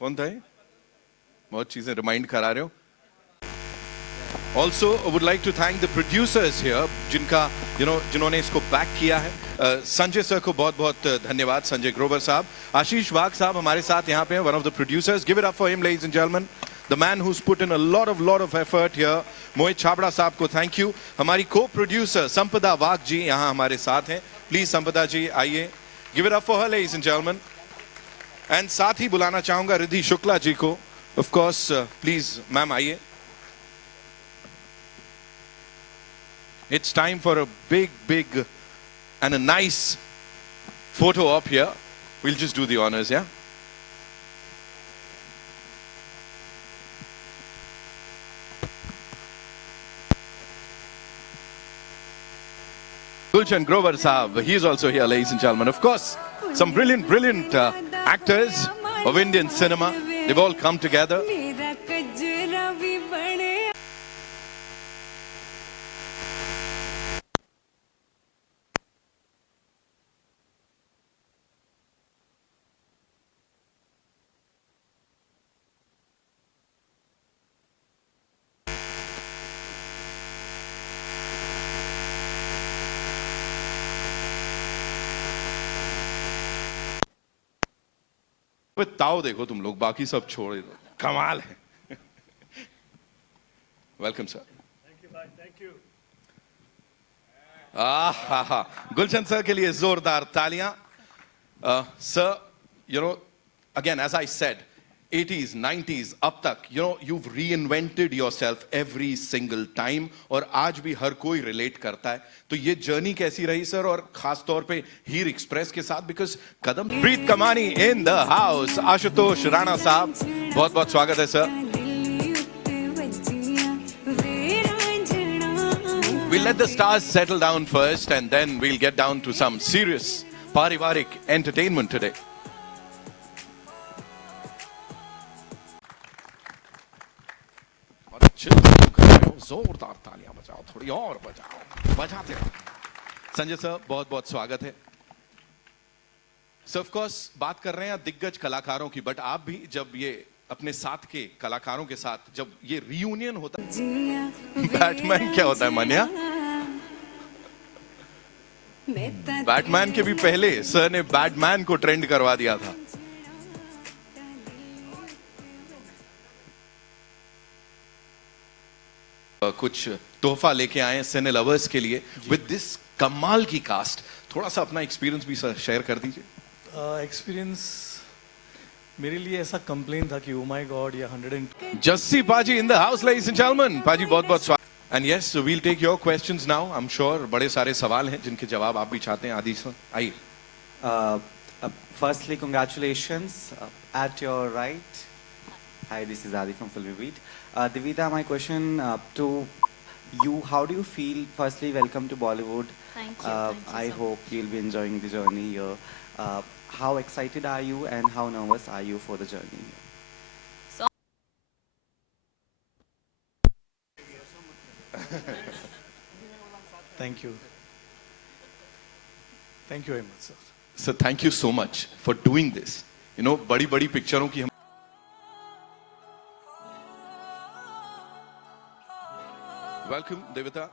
कौन था ये? बहुत चीजें रिमाइंड करा रहे हो. Also, I would like to thank the producers here, जिनका जिन्होंने इसको बैक किया है. संजय सर को बहुत बहुत धन्यवाद. संजय ग्रोवर साहब, आशीष वाघ साहब हमारे साथ यहाँ पे हैं, one of the producers. Give it up for him, ladies and gentlemen. The man who's put in a lot of effort here. मोहित छाबड़ा साहब को thank you. हमारी co-producer संपदा वाघ जी यहाँ हमारे साथ हैं. Please संपदा जी आइए. Give it up for her, ladies and gentlemen. And साथ ही बुलाना चाहूँगा रिद्धि शुक्ला जी को. Of course, please, ma'am आइए. It's time for a big and a nice photo op here. We'll just do the honors, yeah? Gulshan Grover Saab, he is also here, ladies and gentlemen. Of course, some brilliant actors of Indian cinema. They've all come together. ताव देखो तुम लोग, बाकी सब छोड़ दो. कमाल है. Welcome sir. Thank you. Gulshan sir के लिए जोरदार तालियां. Sir, again, as I said, 80s, 90s, अब तक, you've reinvented yourself every single time, और आज भी हर कोई relate करता है. तो ये जर्नी कैसी रही सर, और खास तौर पे हीर एक्सप्रेस के साथ, बिकॉज कदम. प्रीत कमानी इन द हाउस. आशुतोष राणा साहब, बहुत बहुत स्वागत है sir. We'll let the stars settle down first, and then we'll get down to some serious parivarik entertainment today. जोरदार तालियां बजाओ, थोड़ी और बजाओ, बजाते रहो. संजय सर, बहुत बहुत स्वागत है. सर, ऑफ कोर्स बात कर रहे हैं दिग्गज कलाकारों की, बट आप भी जब ये अपने साथ के कलाकारों के साथ जब ये रियूनियन होता है, बैटमैन क्या होता है मनिया? बैटमैन के भी पहले सर ने बैटमैन को ट्रेंड करवा दिया था. कुछ तोहफा लेके आए सिने लवर्स के लिए विद दिस कमाल की कास्ट. थोड़ा सा अपना एक्सपीरियंस भी सर शेयर कर दीजिए. एक्सपीरियंस मेरे लिए ऐसा कंप्लेन था कि ओ माय गॉड ये 100. Jassi paaji in the house, ladies and gentleman. पाजी बहुत बहुत स्वागत. And yes, we'll take your questions now. I am sure बड़े सारे सवाल हैं जिनके जवाब आप भी चाहते हैं. आदि सर आइए. Firstly, congratulations at your right. Hi, this is Adi from Filmy Beat. Divita, my question to you, how do you feel? Firstly, welcome to Bollywood. Thank you. I hope you'll be enjoying the journey here. How excited are you and how nervous are you for the journey? Thank you. Thank you very much, sir. Sir, thank you so much for doing this. बड़ी बड़ी पिक्चरों की हम. Welcome, Devita,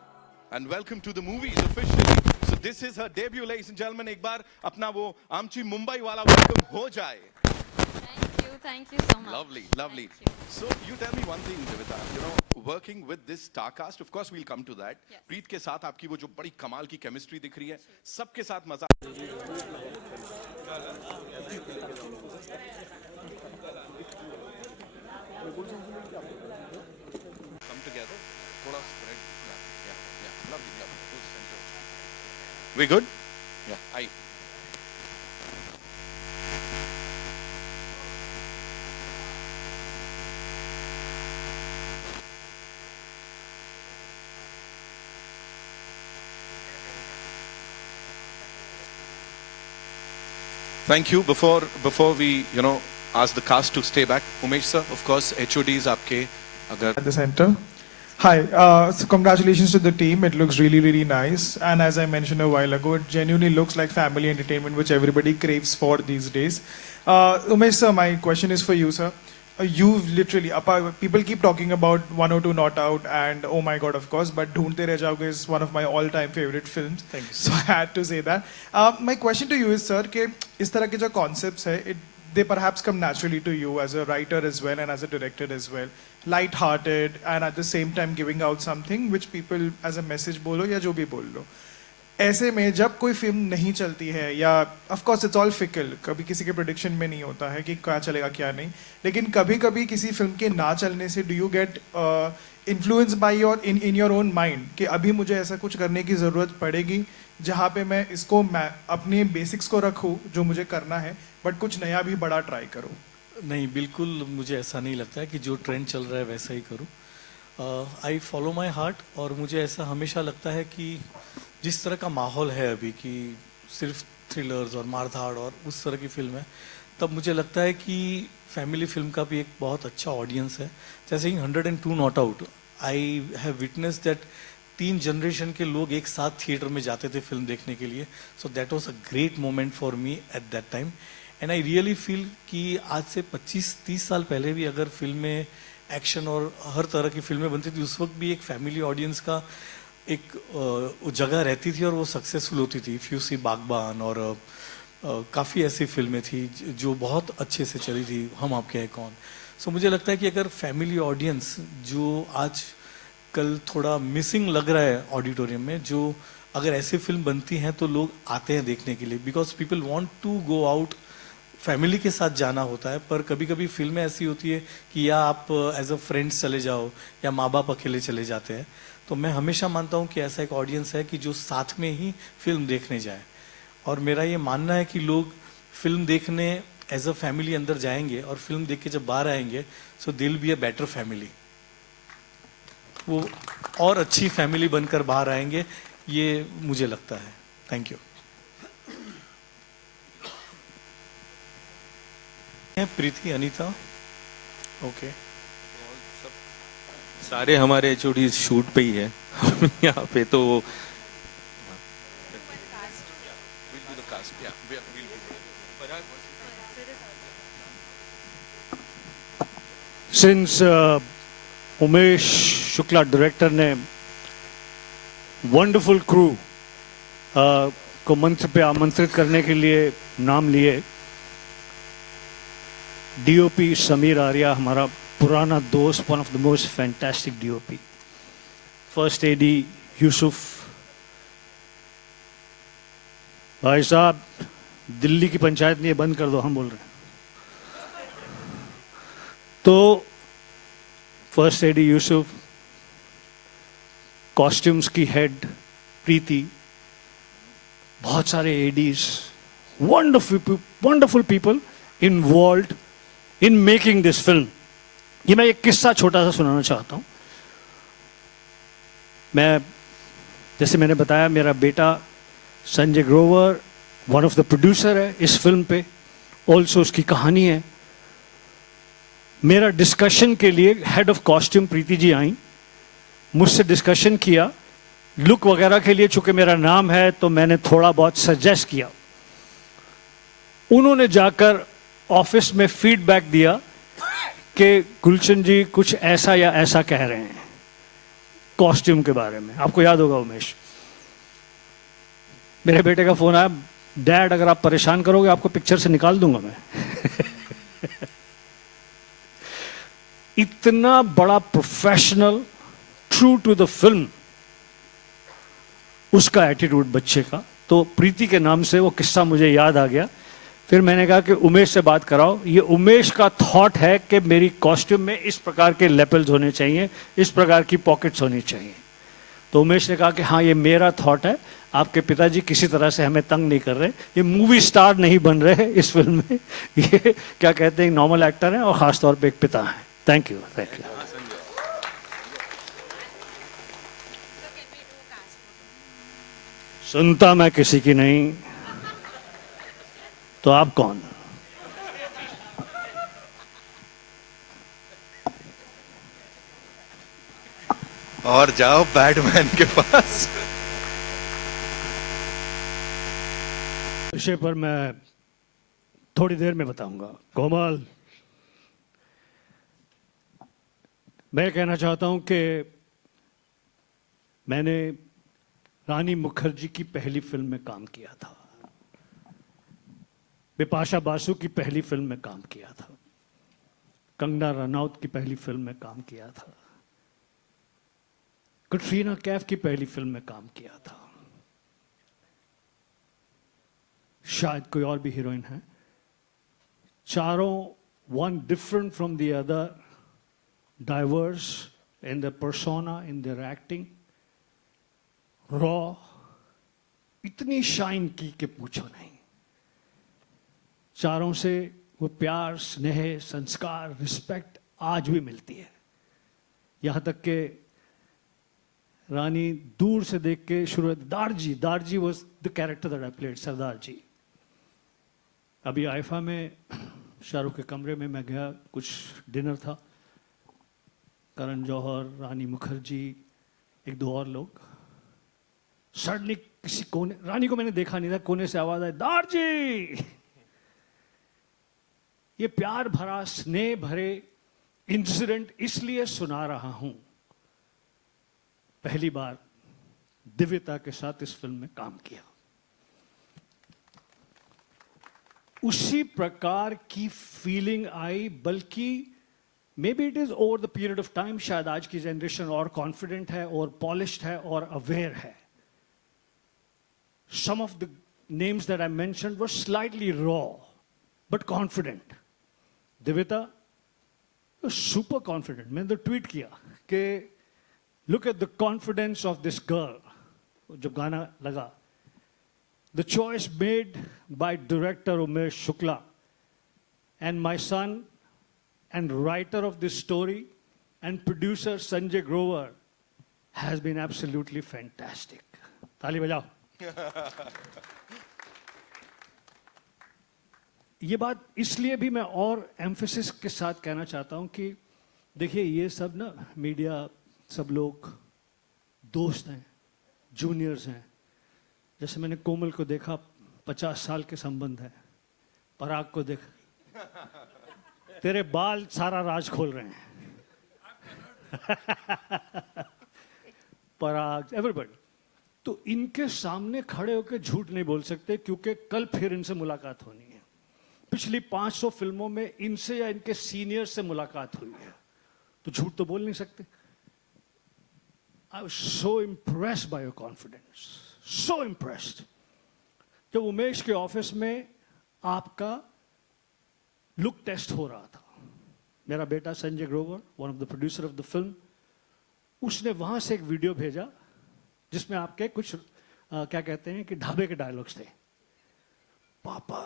and welcome to the movies officially. So this is her debut, ladies and gentlemen. एक बार अपना वो आमची मुंबई वाला welcome हो जाए. Thank you so much. Lovely. Thank you. So you tell me one thing, Devita. Working with this star cast, of course we'll come to that. Yes. प्रीत के साथ आपकी वो जो बड़ी कमाल की केमिस्ट्री दिख रही है, सबके साथ मजा. Come together. थोड़ा spread. Yeah. Lovely. We good? Yeah. Aye. Thank you. Before we, ask the cast to stay back, Umesh sir, of course, HODs आपके अगर at the center. Hi, so congratulations to the team. It looks really nice. And as I mentioned a while ago, it genuinely looks like family entertainment, which everybody craves for these days. Umesh sir, my question is for you, sir. You've literally, people keep talking about 102 Not Out and Oh My God, of course, but Dhoondte Reh Jaoge is one of my all-time favorite films. Thank you, So I had to say that. My question to you is, sir, कि इस तरह के जो concepts है, they perhaps come naturally to you as a writer as well and as a director as well. Light-hearted and at the same time giving out something which people as a message बोलो या जो भी बोल लो. ऐसे में जब कोई film नहीं चलती है या of course it's all fickle, कभी किसी के प्रोडिक्शन में नहीं होता है कि क्या चलेगा क्या नहीं, लेकिन कभी कभी किसी फिल्म के ना चलने से do you get influence by your in your own mind कि अभी मुझे ऐसा कुछ करने की ज़रूरत पड़ेगी जहाँ पे मैं इसको मैं अपने बेसिक्स को रखूँ जो मुझे करना है, बट कुछ नया भी बड़ा ट्राई करूँ? नहीं, बिल्कुल मुझे ऐसा नहीं लगता है कि जो ट्रेंड चल रहा है वैसा ही करूँ. I follow my heart. और मुझे ऐसा हमेशा लगता है कि जिस तरह का माहौल है अभी कि सिर्फ थ्रिलर्स और मारधाड़ और उस तरह की फिल्म है, तब मुझे लगता है कि फैमिली फिल्म का भी एक बहुत अच्छा ऑडियंस है. जैसे ही 102 not out, I have witness that 3 generation के लोग एक साथ थिएटर में जाते थे फिल्म देखने के लिए. So that was a great moment for me at that time. And I really feel कि आज से 25-30 साल पहले भी अगर फिल्में एक्शन और हर तरह की फिल्में बनती थी, उस वक्त भी एक फैमिली ऑडियंस का एक जगह रहती थी और वो सक्सेसफुल होती थी. इफ़ यू सी बागबान और काफ़ी ऐसी फिल्में थी जो बहुत अच्छे से चली थी, हम आपके हैं कौन. सो मुझे लगता है कि अगर फैमिली ऑडियंस जो आज कल थोड़ा मिसिंग लग रहा है ऑडिटोरियम में, जो अगर ऐसी फिल्म बनती हैं तो लोग आते हैं देखने के लिए, because people want to go out. Family के साथ जाना होता है, पर कभी कभी फिल्में ऐसी होती है कि या आप एज अ फ्रेंड्स चले जाओ या माँ बाप अकेले चले जाते हैं. तो मैं हमेशा मानता हूँ कि ऐसा एक ऑडियंस है कि जो साथ में ही फिल्म देखने जाए. और मेरा ये मानना है कि लोग फिल्म देखने एज अ फैमिली अंदर जाएंगे और फिल्म देख के जब बाहर आएंगे, so they will be a better family. वो और अच्छी फैमिली बनकर बाहर आएंगे, ये मुझे लगता है. Thank you. Preeti, Anita. Okay. सारे हमारे एचओडी शूट पे ही है. यहाँ पे तो सिंस उमेश शुक्ला डायरेक्टर ने वंडरफुल क्रू को मंच पे आमंत्रित करने के लिए नाम लिए. डीओपी समीर आर्या, हमारा पुराना दोस्त, one of the most fantastic DOP. First AD Yusuf भाई साहब, दिल्ली की पंचायत ने ये बंद कर दो, हम बोल रहे हैं. तो फर्स्ट एडी यूसुफ, कॉस्ट्यूम्स की हेड प्रीति, बहुत सारे ADs, wonderful people involved in making this film. ये मैं एक किस्सा छोटा सा सुनाना चाहता हूँ. मैं, जैसे मैंने बताया, मेरा बेटा Sanjay Grover one of the producer है इस फिल्म पे, ऑल्सो उसकी कहानी है. मेरा डिस्कशन के लिए head of costume Preeti ji आई, मुझसे डिस्कशन किया. लुक वगैरह के लिए चूंकि मेरा नाम है तो मैंने थोड़ा बहुत सजेस्ट किया. उन्होंने जाकर ऑफिस में फीडबैक दिया कि गुलशन जी कुछ ऐसा या ऐसा कह रहे हैं कॉस्ट्यूम के बारे में. आपको याद होगा उमेश, मेरे बेटे का फोन आया, डैड अगर आप परेशान करोगे आपको पिक्चर से निकाल दूंगा मैं. इतना बड़ा professional, true to the film उसका एटीट्यूड बच्चे का. तो प्रीति के नाम से वो किस्सा मुझे याद आ गया. फिर मैंने कहा कि उमेश से बात कराओ. ये उमेश का थॉट है कि मेरी कॉस्ट्यूम में इस प्रकार के लेपल्स होने चाहिए, इस प्रकार की पॉकेट्स होनी चाहिए. तो उमेश ने कहा कि हाँ, ये मेरा थॉट है, आपके पिताजी किसी तरह से हमें तंग नहीं कर रहे, ये मूवी स्टार नहीं बन रहे इस फिल्म में, ये क्या कहते हैं, नॉर्मल एक्टर हैं और ख़ास तौर पे एक पिता हैं. Thank you. Thank you. सुनता मैं किसी की नहीं, तो आप कौन? और जाओ बैटमैन के पास. विषय पर मैं थोड़ी थोड़ी देर में बताऊंगा। कोमल, मैं कहना चाहता हूं कि मैंने रानी मुखर्जी की पहली फिल्म में काम किया था, बिपाशा बासु की पहली फिल्म में काम किया था, कंगना रनौत की पहली फिल्म में काम किया था, कटरीना कैफ की पहली फिल्म में काम किया था, शायद कोई और भी हीरोइन है। चारों one different from the other, diverse in the persona, in their acting, raw, इतनी शाइन की कि पूछो नहीं। चारों से वो प्यार, स्नेह, संस्कार, रिस्पेक्ट आज भी मिलती है। यहां तक कि रानी दूर से देख के शुरू, Darji was the character that I played, Sardar ji. अभी आइफा में शाहरुख के कमरे में मैं गया, कुछ डिनर था, करण जौहर, रानी मुखर्जी, एक दो और लोग। सडनली किसी कोने, रानी को मैंने देखा नहीं था, कोने से आवाज आई, दारजी। ये प्यार भरा, स्नेह भरे इंसिडेंट इसलिए सुना रहा हूं, पहली बार दिव्यता के साथ इस फिल्म में काम किया। उसी प्रकार की फीलिंग आई, बल्कि may be it is over the period of time, शायद आज की जनरेशन और कॉन्फिडेंट है और पॉलिश्ड है और अवेयर है। Some of the names that I mentioned were slightly raw but confident. Divyata super confident. मैंने तो ट्वीट किया कि look at the confidence of this girl. जब गाना लगा, the choice made by director Umesh Shukla and my son and writer of this story and producer Sanjay Grover has been absolutely fantastic. ताली बजाओ। ये बात इसलिए भी मैं और एम्फेसिस के साथ कहना चाहता हूं कि देखिए, ये सब ना मीडिया, सब लोग दोस्त हैं, जूनियर्स हैं। जैसे मैंने कोमल को देखा, 50 साल के संबंध है। पराग को देख, तेरे बाल सारा राज खोल रहे हैं। पराग, एवरीबॉडी। तो इनके सामने खड़े होकर झूठ नहीं बोल सकते, क्योंकि कल फिर इनसे मुलाकात होनी है। पिछली 500 फिल्मों में इनसे या इनके सीनियर से मुलाकात हुई है, तो झूठ तो बोल नहीं सकते। I was so impressed by your confidence, so impressed. जब उमेश के ऑफिस में आपका लुक टेस्ट हो रहा था, मेरा बेटा Sanjay Grover, one of the producer of the film, उसने वहां से एक वीडियो भेजा जिसमें आपके कुछ क्या कहते हैं कि ढाबे के डायलॉग्स थे। पापा,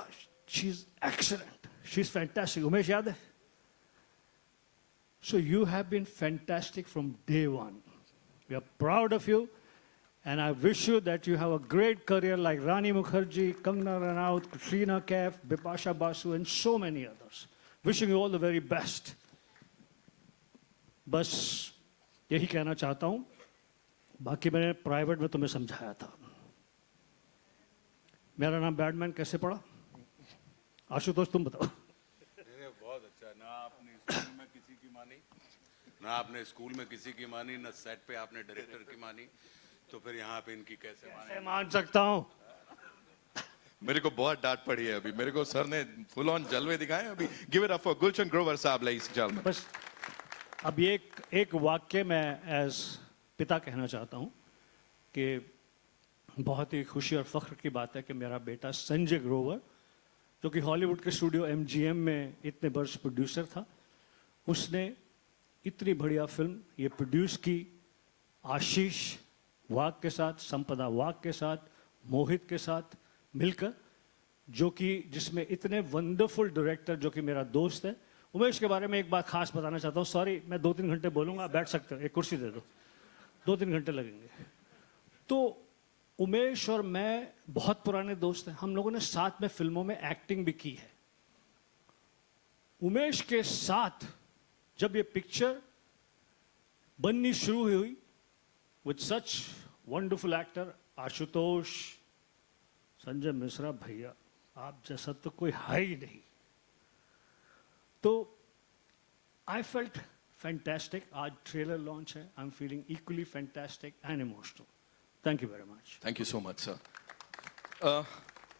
she is excellent, she is fantastic. Umesh, याद है? So you have been fantastic from day one. We are proud of you and I wish you that you have a great career like Rani Mukherjee, Kangna Ranaut, Katrina Kaif, Bipasha Basu and so many others. Wishing you all the very best. बस यही कहना चाहता हूं, बाकी मैंने private में तुम्हें समझाया था। मेरा नाम बैडमैन कैसे पड़ा? आशुतोष, तुम बताओ। बहुत अच्छा। ना आपने स्कूल में किसी की मानी, ना आपने स्कूल में किसी की मानी, ना सेट पे आपने डायरेक्टर की मानी, तो फिर यहाँ पे इनकी कैसे मान सकता हूं? मेरे को बहुत डांट पड़ी है अभी, मेरे को सर ने फुल ऑन जलवे दिखाए अभी। Give it up for Gulshan Grover साहब, लाइस चल में। बस अब ये एक वाक्य मैं एज पिता कहना चाहता हूं कि बहुत ही खुशी और फख्र की बात है कि मेरा बेटा संजय ग्रोवर, जो कि हॉलीवुड के स्टूडियो MGM में इतने वर्ष प्रोड्यूसर था, उसने इतनी बढ़िया फिल्म ये प्रोड्यूस की आशीष वाघ के साथ, संपदा वाघ के साथ, मोहित के साथ मिलकर, जो कि जिसमें इतने वंडरफुल डायरेक्टर, जो कि मेरा दोस्त है। उमेश के बारे में एक बात खास बताना चाहता हूँ। सॉरी, मैं 2-3 घंटे बोलूँगा, बैठ सकते हो, एक कुर्सी दे दो, 2-3 घंटे लगेंगे। तो उमेश और मैं बहुत पुराने दोस्त हैं, हम लोगों ने साथ में फिल्मों में एक्टिंग भी की है। उमेश के साथ जब ये पिक्चर बननी शुरू हुई with such wonderful actor Ashutosh, Sanjay Mishra, भैया आप जैसा तो कोई है ही नहीं। तो आई फेल्ट फैंटास्टिक. आज ट्रेलर लॉन्च है. I am feeling equally fantastic and emotional. Thank you very much. Thank you so much sir.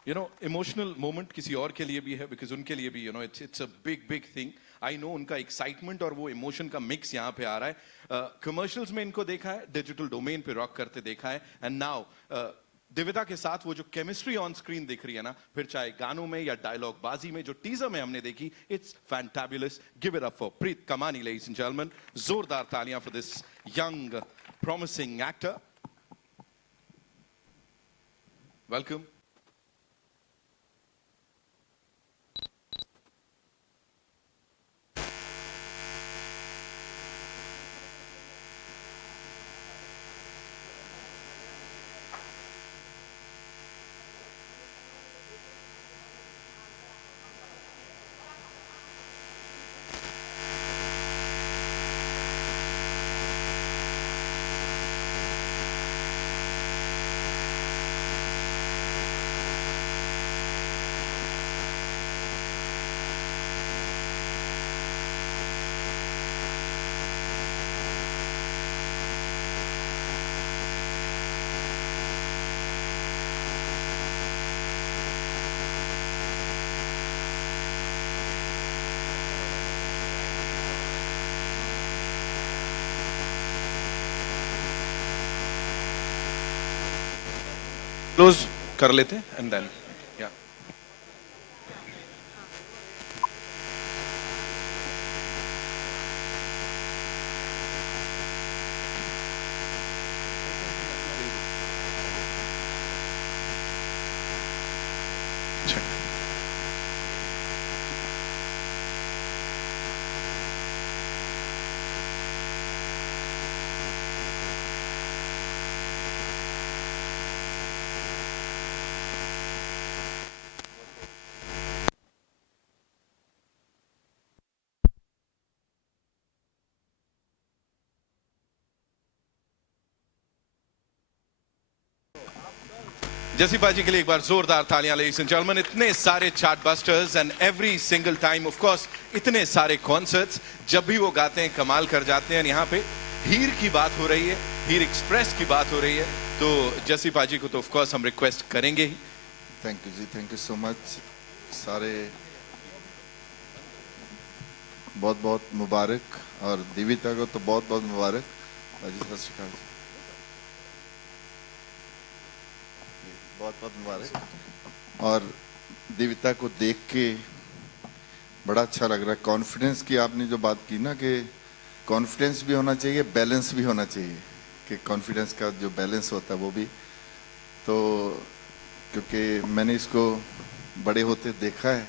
You know emotional moment किसी और के लिए भी है, बिकॉज उनके लिए भी you know it's a big thing. I know उनका एक्साइटमेंट और वो इमोशन का मिक्स यहाँ पे आ रहा है. कमर्शियल्स में इनको देखा है, डिजिटल डोमेन पे रॉक करते देखा है, एंड नाउ दिविता के साथ वो जो केमिस्ट्री ऑन स्क्रीन दिख रही है ना, फिर चाहे गानों में या डायलॉग बाजी में, जो टीजर में हमने देखी, it's fantabulous. Give it up for Preet Kamani, ladies and gentleman. जोरदार तालियां for this young promising actor. Welcome. Close कर लेते हैं एंड देन या जसीपा जी के लिए एक बार जोरदार तालियां, लेडीज एंड जेंटलमैन. इतने सारे chartbusters and every single time of course इतने सारे कॉन्सर्ट्स, जब भी वो गाते हैं कमाल कर जाते हैं. यहाँ पे हीर की बात हो रही है, हीर एक्सप्रेस की बात हो रही है, तो जसीपा जी को तो ऑफ कोर्स हम रिक्वेस्ट करेंगे ही. थैंक यू जी, थैंक यू सो मच. सारे बहुत बहुत मुबारक, और दिविता को तो बहुत बहुत मुबारक. जी सत श्री अकाल जी, बहुत बहुत मुबारक. और दिविता को देख के बड़ा अच्छा लग रहा है. कॉन्फिडेंस की आपने जो बात की ना, कि कॉन्फिडेंस भी होना चाहिए, बैलेंस भी होना चाहिए, कि कॉन्फिडेंस का जो बैलेंस होता है वो भी. तो क्योंकि मैंने इसको बड़े होते देखा है,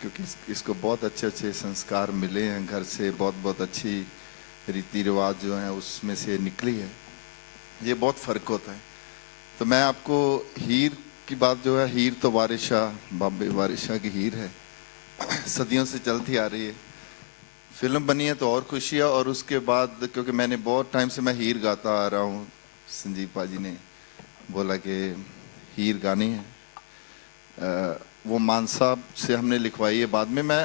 क्योंकि इसको बहुत अच्छे अच्छे संस्कार मिले हैं घर से, बहुत बहुत अच्छी रीति रिवाज जो हैं उसमें से निकली है. ये बहुत फ़र्क होता है. तो मैं आपको हीर की बात जो है, हीर तो वारिशाह, बाबे वारिशाह की हीर है, सदियों से चलती आ रही है. फिल्म बनी है तो और खुशी है. और उसके बाद क्योंकि मैंने बहुत टाइम से मैं हीर गाता आ रहा हूँ, संजीव पाजी ने बोला कि हीर गानी है, वो मान साहब से हमने लिखवाई है. बाद में मैं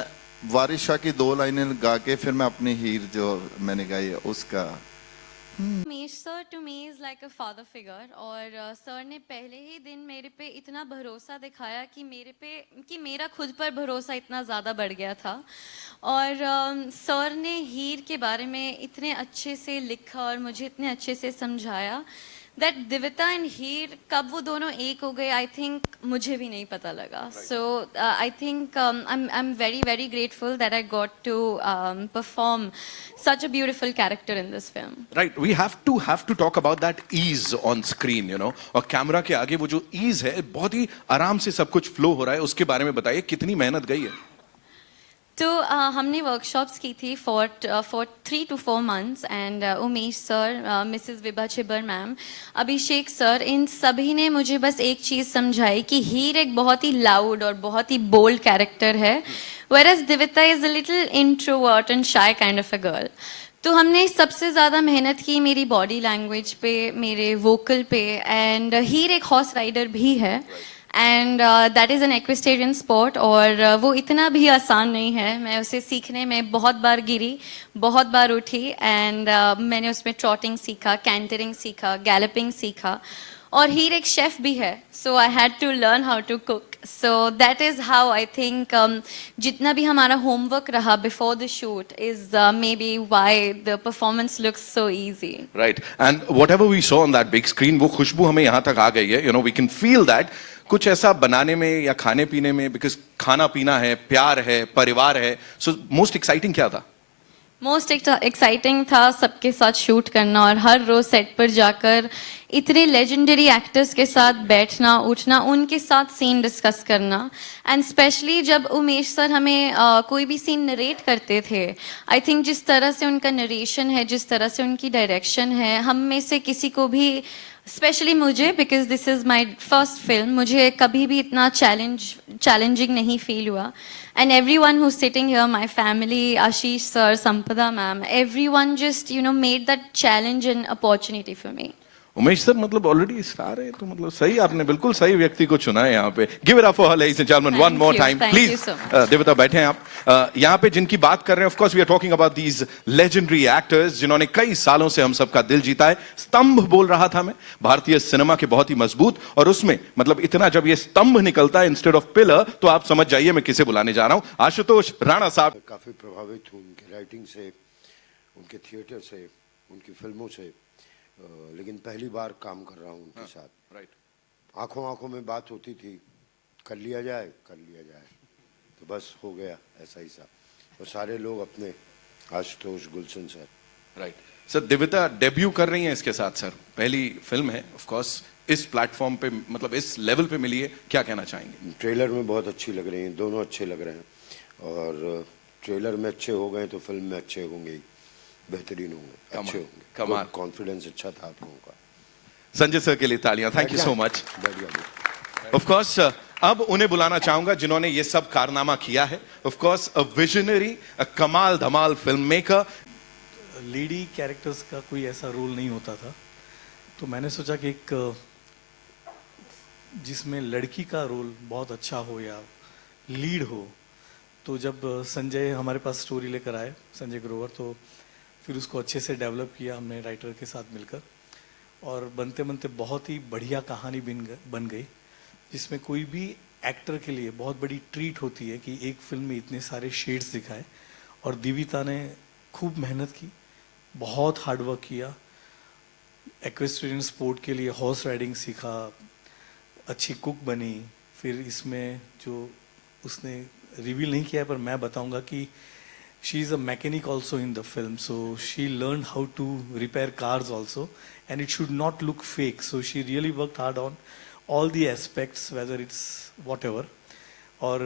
वारिशाह की 2 लाइनें गा के फिर मैं अपनी हीर जो मैंने गाई है उसका. Umesh sir to me is like a father figure, और सर ने पहले ही दिन मेरे पे इतना भरोसा दिखाया कि मेरा खुद पर भरोसा इतना ज़्यादा बढ़ गया था. और सर ने हीर के बारे में इतने अच्छे से लिखा और मुझे इतने अच्छे से समझाया दैट दिविता एंड हीर कब वो दोनों एक हो गए, आई थिंक मुझे भी नहीं पता लगा. So I think I am very very grateful that I got to perform such a beautiful character in this film. Right, we have to talk about that ease on screen, you know. और camera के आगे वो जो ease है, बहुत ही आराम से सब कुछ फ्लो हो रहा है, उसके बारे में बताइए कितनी मेहनत गई है. तो हमने वर्कशॉप्स की थी for 3 to 4 months, and Umesh sir, missus Vibha Chhibber ma'am, Abhishek sir, इन सभी ने मुझे बस एक चीज़ समझाई कि हीर एक बहुत ही लाउड और बहुत ही बोल्ड कैरेक्टर है, whereas Divita is a little introvert and shy kind of a girl. तो हमने सबसे ज़्यादा मेहनत की मेरी बॉडी लैंग्वेज पे, मेरे वोकल पे, एंड हीर एक हॉर्स राइडर भी है. And that is an equestrian sport और वो इतना भी आसान नहीं है. मैं उसे सीखने में बहुत बार गिरी, बहुत बार उठी एंड मैंने उसमें ट्रॉटिंग सीखा, कैंटरिंग सीखा, गैलपिंग सीखा और हीर एक शेफ भी है. So I had to learn how to cook. So that is how I think जितना भी हमारा होमवर्क रहा before the shoot is maybe why the performance looks so easy. Right. And whatever we saw on that big screen, वो खुशबू हमें यहाँ तक आ गई है. You know, we can feel that. कुछ ऐसा बनाने में या खाने पीने में, because खाना पीना है, प्यार है, परिवार है. So most exciting क्या था? मोस्ट एक्साइटिंग था सबके साथ शूट करना और हर रोज सेट पर जाकर इतने लेजेंडरी एक्टर्स के साथ बैठना उठना, उनके साथ सीन डिस्कस करना. एंड स्पेशली जब उमेश सर हमें कोई भी सीन नरेट करते थे, आई थिंक जिस तरह से उनका नरेशन है, जिस तरह से उनकी डायरेक्शन है, हम में से किसी को भी, स्पेशली मुझे, because this is my first film, मुझे कभी भी इतना चैलेंजिंग नहीं फील हुआ. And everyone who's sitting here, my family, Ashish sir, Sampada ma'am, everyone just, you know, made that challenge an opportunity for me. Umesh sir मतलब already star है, तो मतलब सही, आपने बिल्कुल सही व्यक्ति को चुना है यहाँ पे. Give it up for her ladies and gentleman one more time please. Devita बैठे हैं आप. यहाँ पे जिनकी बात कर रहे हैं, of course we are talking about these legendary actors जिन्होंने कई सालों से हम सबका दिल जीता है. स्तंभ बोल रहा था मैं, भारतीय सिनेमा के बहुत ही मजबूत, और उसमें मतलब इतना जब ये स्तंभ निकलता है इंस्टेड ऑफ पिलर, तो आप समझ जाइए मैं किसे बुलाने जा रहा हूँ. आशुतोष राणा साहब. काफ़ी प्रभावित हूँ उनकी राइटिंग से, उनके थिएटर से, उनकी फिल्मों से. लेकिन पहली बार काम कर रहा हूँ उनके साथ. राइट. आंखों आंखों में बात होती थी, कर लिया जाए, तो बस हो गया ऐसा ही सा. और सारे लोग अपने, Ashutosh, Gulshan sir. Right. Sir Devita debut कर रही हैं इसके साथ. सर पहली फिल्म है, ऑफ कोर्स इस प्लेटफॉर्म पे, मतलब इस लेवल पे मिली है, क्या कहना चाहेंगे? ट्रेलर में बहुत अच्छी लग रही हैं, दोनों अच्छे लग रहे हैं. और ट्रेलर में अच्छे हो गए तो फिल्म में अच्छे होंगे, बेहतरीन होंगे, अच्छे होंगे. कमाल. कॉन्फिडेंस अच्छा था आप लोगों का. संजय सर के लिए तालियां. Thank you so much. Of course अब उन्हें बुलाना चाहूंगा जिन्होंने ये सब कारनामा किया है. ऑफ कोर्स अ विजनरी, अ कमाल धमाल फिल्म मेकर. लीडी कैरेक्टर्स का कोई ऐसा रोल नहीं होता था, तो मैंने सोचा कि एक जिसमें लड़की का रोल बहुत अच्छा हो या लीड हो. तो जब संजय हमारे पास स्टोरी लेकर आए, संजय ग्रोवर, तो फिर उसको अच्छे से डेवलप किया हमने राइटर के साथ मिलकर, और बनते बनते बहुत ही बढ़िया कहानी बन गई, जिसमें कोई भी एक्टर के लिए बहुत बड़ी ट्रीट होती है कि एक फिल्म में इतने सारे शेड्स दिखाए. और दिविता ने खूब मेहनत की, बहुत हार्डवर्क किया, एक्वेस्ट्रियन स्पोर्ट के लिए हॉर्स राइडिंग सीखा, अच्छी कुक बनी. फिर इसमें जो उसने रिवील नहीं किया, पर मैं बताऊंगा कि she is a mechanic also in the film, so she learned how to repair cars also, and it should not look fake. So she really worked hard on all the aspects, whether it's whatever. और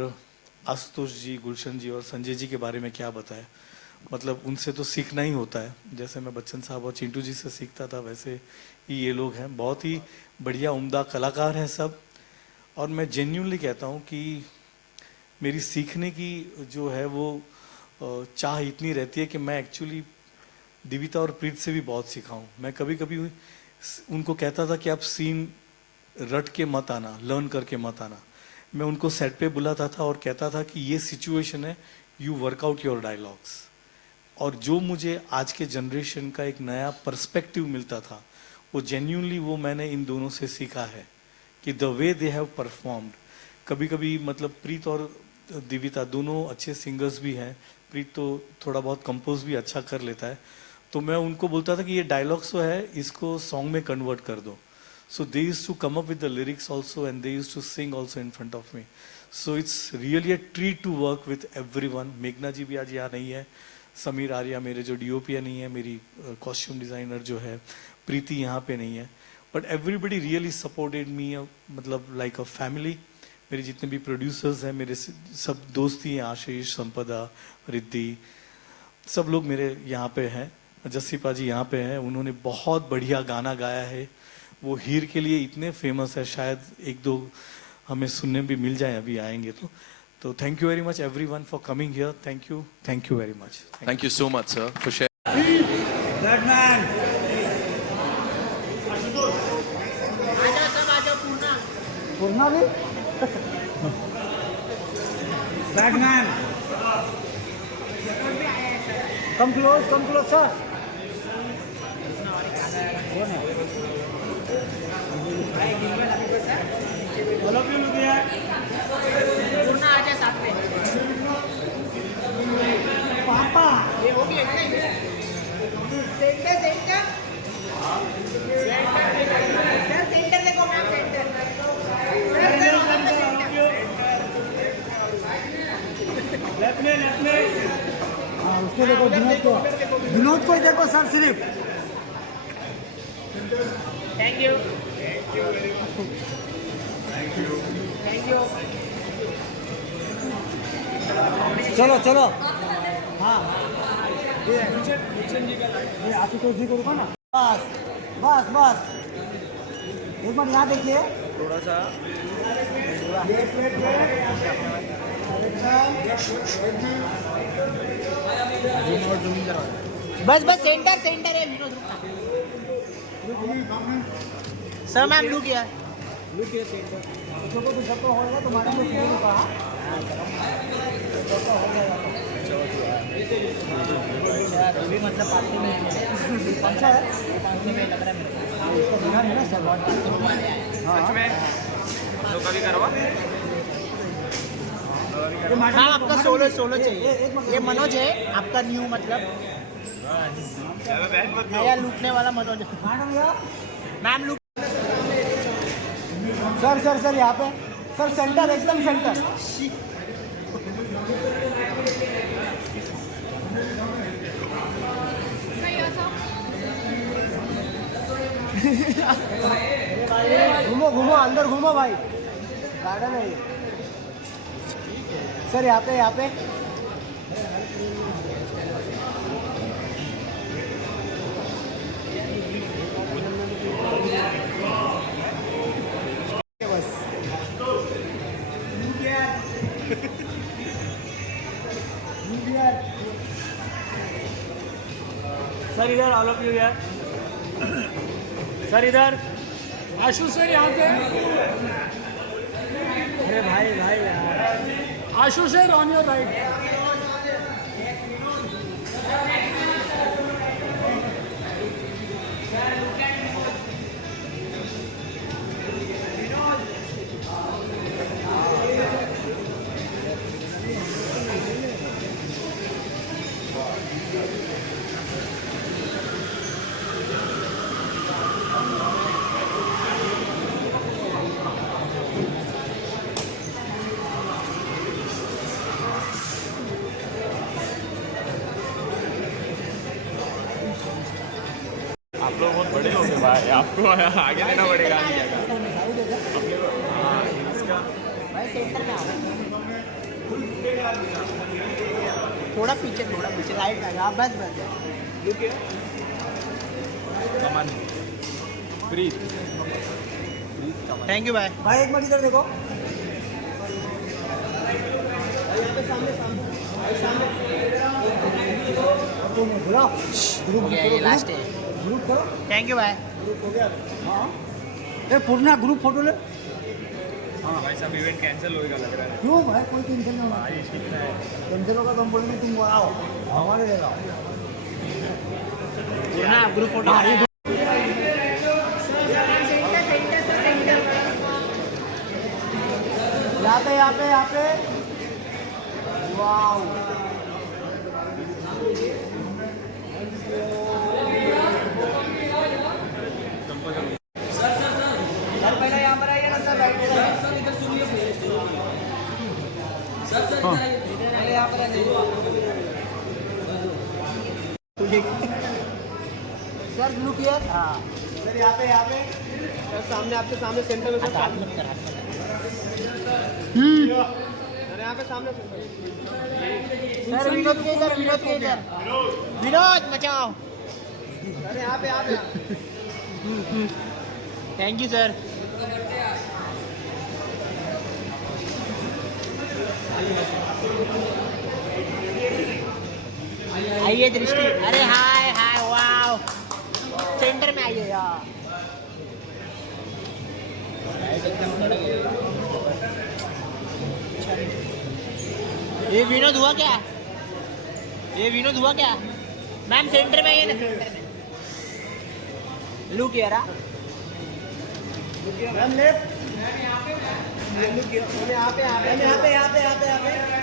आशुतोष जी, गुलशन जी और संजय जी के बारे में क्या बताया, मतलब उनसे तो सीखना ही होता है. जैसे मैं बच्चन साहब और चिंटू जी से सीखता था, वैसे ही ये लोग हैं. बहुत ही बढ़िया उम्दा कलाकार हैं सब. और मैं जेन्युइनली कहता हूँ कि मेरी सीखने की जो है वो चाह इतनी रहती है कि मैं एक्चुअली दिविता और प्रीत से भी बहुत सीखा हूँ. मैं कभी कभी उनको कहता था कि आप सीन रट के मत आना, लर्न करके मत आना. मैं उनको सेट पे बुलाता था और कहता था कि ये सिचुएशन है, यू वर्कआउट योर डायलॉग्स. और जो मुझे आज के जनरेशन का एक नया पर्सपेक्टिव मिलता था, वो जेन्युइनली वो मैंने इन दोनों से सीखा है कि the way they have performed. कभी कभी मतलब प्रीत और दिविता दोनों अच्छे सिंगर्स भी हैं. प्रीत तो थोड़ा बहुत कंपोज भी अच्छा कर लेता है, तो मैं उनको बोलता था कि ये डायलॉग्स जो है इसको सॉन्ग में कन्वर्ट कर दो. So they used to come up with the lyrics also, and they used to sing also in front of me. So it's really a treat to work with everyone. मेघना जी भी आज यहाँ नहीं है, समीर आर्या मेरे जो डीओपी नहीं है, मेरी कॉस्ट्यूम डिज़ाइनर जो है प्रीति यहाँ पे नहीं है, but everybody really supported me, मतलब लाइक अ फैमिली. मेरे जितने भी प्रोड्यूसर्स हैं, मेरे सब दोस्त ही हैं, आशीष, संपदा, रिद्धि, सब लोग मेरे यहाँ पे हैं. जस्सीपा जी यहाँ पे हैं, उन्होंने बहुत बढ़िया गाना गाया है. वो हीर के लिए इतने फेमस है, शायद एक दो हमें सुनने भी मिल जाए अभी आएंगे तो thank you very much everyone for coming here. Thank you very much. Thank you so much sir for sharing. Purna भी बैटमैन कम क्लोज सर पापा ये हो गया सेंटर सेंटर देखो मैम सेंटर लेफ्ट में हाँ उसको देखो विनोद को देखो सर सिर्फ थैंक यू चलो हाँ ये आशुतोष जी को रुको ना बस एक बार यहाँ देखिए थोड़ा सा बस सेंटर है Vinod sir ma'am look centre छोटो कुछ सबको होगा तुम्हारा तो क्यों कहा अभी मतलब पार्टी में अच्छा है पार्टी में लग रहा है मेरे को सर सच में तो कभी करवा मैम आपका सोलो चाहिए ये मनोज है आपका न्यू मतलब नया लूटने वाला मनोज मैम लूट सर यहाँ पे सर सेंटर एकदम सेंटर घूमो अंदर घूमो भाई गार्डन है ये सर यहाँ पे बस सर इधर ऑल ऑफ यू यार सर इधर आशु सर यहाँ पे अरे भाई यार आशु सर ऑन योर राइट आप लोग बहुत बड़े हो गए भाई, आपको आगे देना पड़ेगा। थोड़ा पीछे राइट आ बस थैंक यू भाई एक बार इधर देखो लास्ट है ग्रुप करो थैंक यू भाई ग्रुप हो गया हाँ ये पूर्ण ग्रुप फोटो ले हाँ भाई साहब इवेंट कैंसिल होएगा लग रहा है। क्यों भाई कोई टेंशन नहीं होगा कैंसिल होगा तो हम बोलेंगे तुम आओ हमारे ले आओ पूर्ण ग्रुप फोटो यहाँ पे वाओ सर पहले यहाँ पर आइए ना सर सर इधर सुनिए सर पहले यहाँ पर आइए सर ब्लू कियर हाँ सर यहाँ पे सर सामने आपके सामने सेंटर में सर यहाँ पे सामने सर विनोद के इधर विनोद बचाओ सर यहाँ पे थैंक यू सर आइए दृष्टि अरे हाय वाओ सेंटर में आइए यार ये विनोद हुआ क्या? ये विनोद हुआ क्या? मैम सेंटर में आइए ना, सेंटर में। Look here, ma'am left,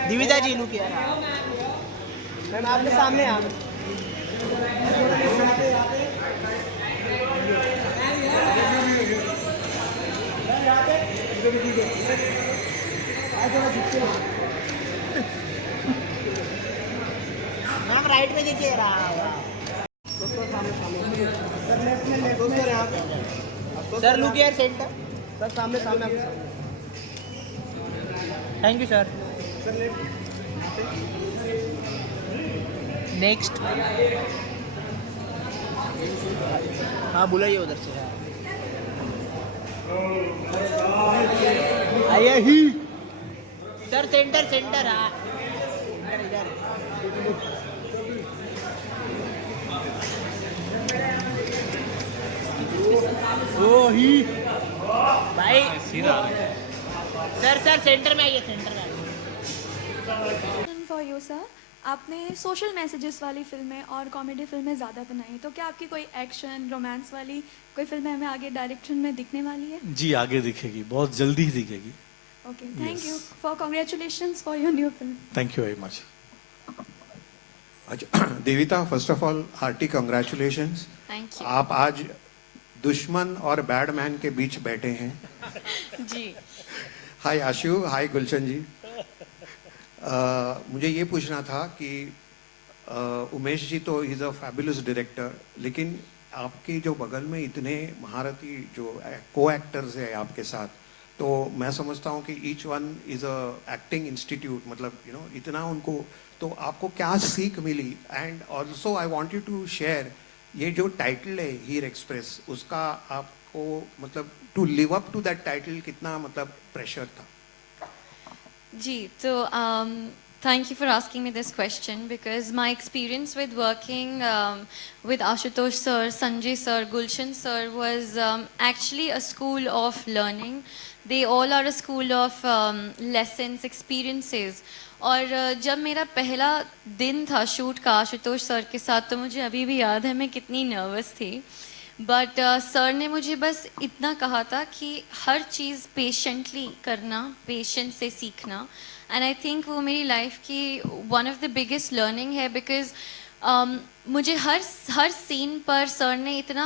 Divita ji look here, ma'am आपने सामने आ, मैम राइट में देखिए sir, look here center sir, सामने सामने थैंक यू सर। नेक्स्ट, हाँ बुलाइए उधर से, आइए ही सर, सेंटर सेंटर, हाँ इधर ओ ही भाई सीधा सर, सर सेंटर में आइए, सेंटर में आइए। फॉर यू सर, आपने सोशल मैसेजेस वाली फिल्में और कॉमेडी फिल्में ज़्यादा बनाई, तो क्या आपकी कोई एक्शन रोमांस वाली कोई फिल्में हमें आगे डायरेक्शन में दिखने वाली है? जी आगे दिखेगी, बहुत जल्दी ही दिखेगी। Okay, thank you for congratulations for your new film. Thank you very much. Devita, first of all hearty congratulations. Thank you आप आज दुश्मन और बैडमैन के बीच बैठे हैं। जी। हाय आशु, हाय गुलशन जी। मुझे ये पूछना था कि उमेश जी तो इज़ अ फैबुलस डायरेक्टर, लेकिन आपके जो बगल में इतने महारथी जो को एक्टर्स है आपके साथ, तो मैं समझता हूँ कि each one is a acting institute, मतलब इतना उनको, तो आपको क्या सीख मिली? And also I want you to share, ये जो टाइटल है हीर एक्सप्रेस, उसका आपको मतलब to live up to that title कितना मतलब प्रेशर था? जी, तो thank you for asking me this question, because my experience with working with Ashutosh sir, Sanjay sir, Gulshan sir was actually a school of learning. They all are a school of lessons, experiences. और जब मेरा पहला दिन था shoot का Ashutosh sir के साथ, तो मुझे अभी भी याद है मैं कितनी नर्वस थी। बट सर ने मुझे बस इतना कहा था कि हर चीज़ पेशेंटली करना, पेशेंस से सीखना। एंड आई थिंक वो मेरी लाइफ की one of the biggest learning है, बिकॉज मुझे हर सीन पर सर ने इतना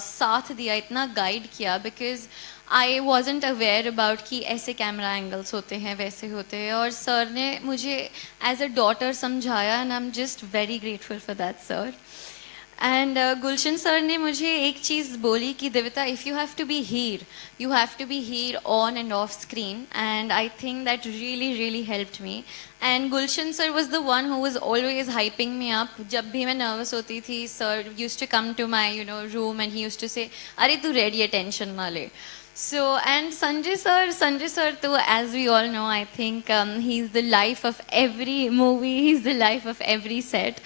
साथ दिया, इतना गाइड किया, because I wasn't aware about कि ऐसे कैमरा एंगल्स होते हैं, वैसे होते हैं, और सर ने मुझे एज अ डॉटर समझाया, and I am just very grateful for that sir. And Gulshan sir ने मुझे एक चीज़ बोली कि Devita, if you have to be here, you have to be here on and off screen, and I think that really really helped me. And Gulshan sir was the one who was always hyping me up. जब भी मैं nervous होती थी, sir use to come to my room and he used to say, अरे तू ready है, tension ना ले। So, and Sanjay sir too, as we all know, I think he's the life of every movie, he's the life of every set.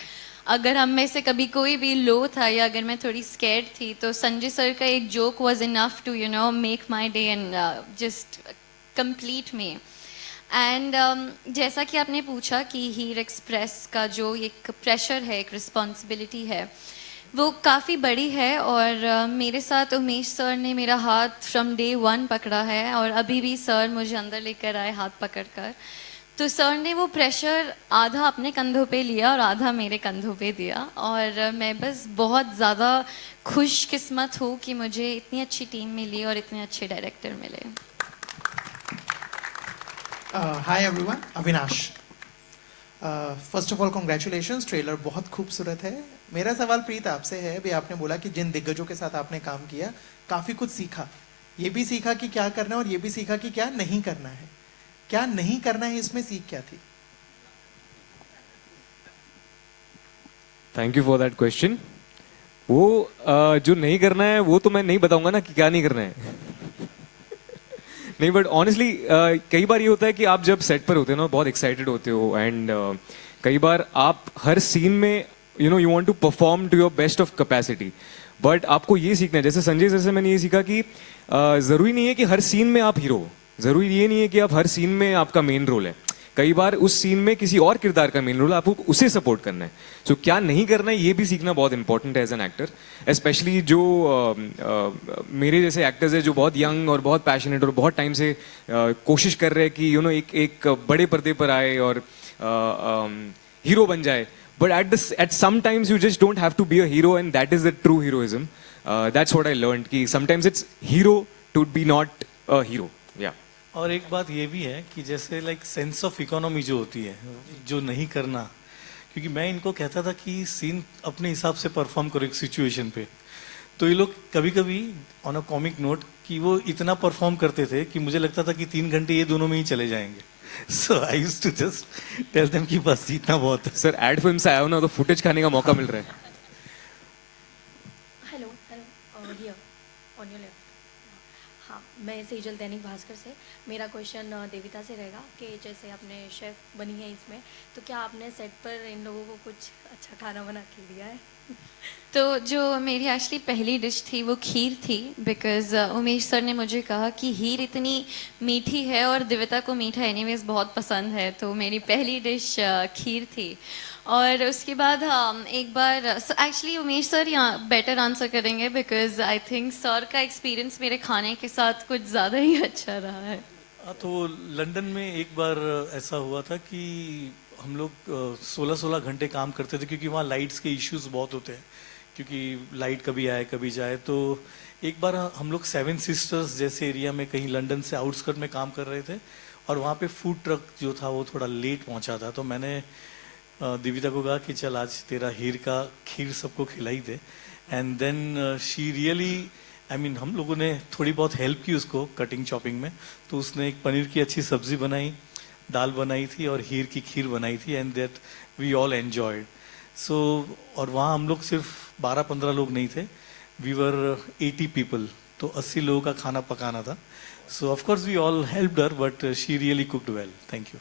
अगर हम में से कभी कोई भी लो था या अगर मैं थोड़ी स्कैर्ड थी, तो संजय सर का एक joke was enough to make my day and just complete me. And जैसा कि आपने पूछा कि हीर एक्सप्रेस का जो एक प्रेशर है, एक रिस्पॉन्सिबिलिटी है, वो काफ़ी बड़ी है। और मेरे साथ उमेश सर ने मेरा हाथ फ्रॉम डे 1 पकड़ा है, और अभी भी सर मुझे अंदर लेकर आए हाथ पकड़कर। तो सर ने वो प्रेशर आधा अपने कंधों पे लिया और आधा मेरे कंधों पे दिया, और मैं बस बहुत ज़्यादा खुशकिस्मत हूँ कि मुझे इतनी अच्छी टीम मिली और इतने अच्छे डायरेक्टर मिले। Hi everyone, Avinash. First of all congratulations, trailer बहुत खूबसूरत है। मेरा सवाल प्रीत आपसे है, अभी आपने बोला कि जिन दिग्गजों के साथ आपने काम किया काफ़ी कुछ सीखा, ये भी सीखा कि क्या करना है और ये भी सीखा कि क्या नहीं करना है। क्या नहीं करना है, इसमें सीख क्या थी? Thank you for that question. वो जो नहीं करना है वो तो मैं नहीं बताऊंगा ना कि क्या नहीं करना है। नहीं, बट ऑनेस्टली कई बार ये होता है कि आप जब सेट पर होते हो ना, बहुत एक्साइटेड होते हो, एंड कई बार आप हर सीन में you want to perform to your best of capacity, but आपको ये सीखना है। जैसे संजय सर से मैंने ये सीखा कि ज़रूरी नहीं है कि हर सीन में आप हीरो हो, ज़रूरी ये नहीं है कि आप हर सीन में आपका मेन रोल है। कई बार उस सीन में किसी और किरदार का मेन रोल, आपको उसे सपोर्ट करना है. सो क्या नहीं करना है ये भी सीखना बहुत इंपॉर्टेंट है एज एन एक्टर, स्पेशली जो मेरे जैसे एक्टर्स है जो बहुत यंग और बहुत पैशनेट और बहुत टाइम से कोशिश कर रहे हैं कि यू नो एक बड़े पर्दे पर आए और हीरो बन जाए. But at some times you just don't have to be a hero, and that is the true heroism. That's what I learned. कि sometimes it's hero to be not a hero. Yeah. और एक बात ये भी है कि जैसे like sense of economy जो होती है, जो नहीं करना, क्योंकि मैं इनको कहता था कि सीन अपने हिसाब से परफॉर्म करो एक सिचुएशन पे, तो ये लोग कभी कभी ऑन अ कॉमिक नोट कि वो इतना परफॉर्म करते थे कि मुझे लगता था कि 3 घंटे ये दोनों में ही चले जाएंगे. So I used to just tell them कि बस इतना बहुत है. सर एड फिल्म से आया हो ना तो फुटेज खाने का मौका मिल रहा है. Hello here on your left. हाँ, मैं सेजल दैनिक भास्कर से. मेरा क्वेश्चन देविता से रहेगा कि जैसे आपने शेफ बनी है इसमें, तो क्या आपने सेट पर इन लोगों को कुछ अच्छा खाना बना के दिया है? तो जो मेरी एक्चुअली पहली डिश थी वो खीर थी, बिकॉज उमेश सर ने मुझे कहा कि हीर इतनी मीठी है और दिविता को मीठा एनीवेज बहुत पसंद है, तो मेरी पहली डिश खीर थी. और उसके बाद एक बार एक्चुअली उमेश सर यहाँ बेटर आंसर करेंगे, बिकॉज आई थिंक सर का एक्सपीरियंस मेरे खाने के साथ कुछ ज़्यादा ही अच्छा रहा है. तो लंदन में एक बार ऐसा हुआ था कि हम लोग 16-16 घंटे काम करते थे, क्योंकि वहाँ लाइट्स के इश्यूज बहुत होते हैं, क्योंकि लाइट कभी आए कभी जाए. तो एक बार हम लोग 7 सिस्टर्स जैसे एरिया में कहीं लंदन से आउटस्कर्ट में काम कर रहे थे, और वहाँ पे फूड ट्रक जो था वो थोड़ा लेट पहुँचा था. तो मैंने दिविता को कहा कि चल आज तेरा हीर का खीर सबको खिलाई दे. And then she really, I mean हम लोगों ने थोड़ी बहुत हेल्प की उसको कटिंग चॉपिंग में, तो उसने एक पनीर की अच्छी सब्जी बनाई, दाल बनाई थी और हीर की खीर बनाई थी. And that we all enjoyed. So और वहाँ हम लोग सिर्फ 12-15 लोग नहीं थे, वी वर 80 पीपल, तो 80 लोगों का खाना पकाना था. So of course we all helped her, but she really cooked well. Thank you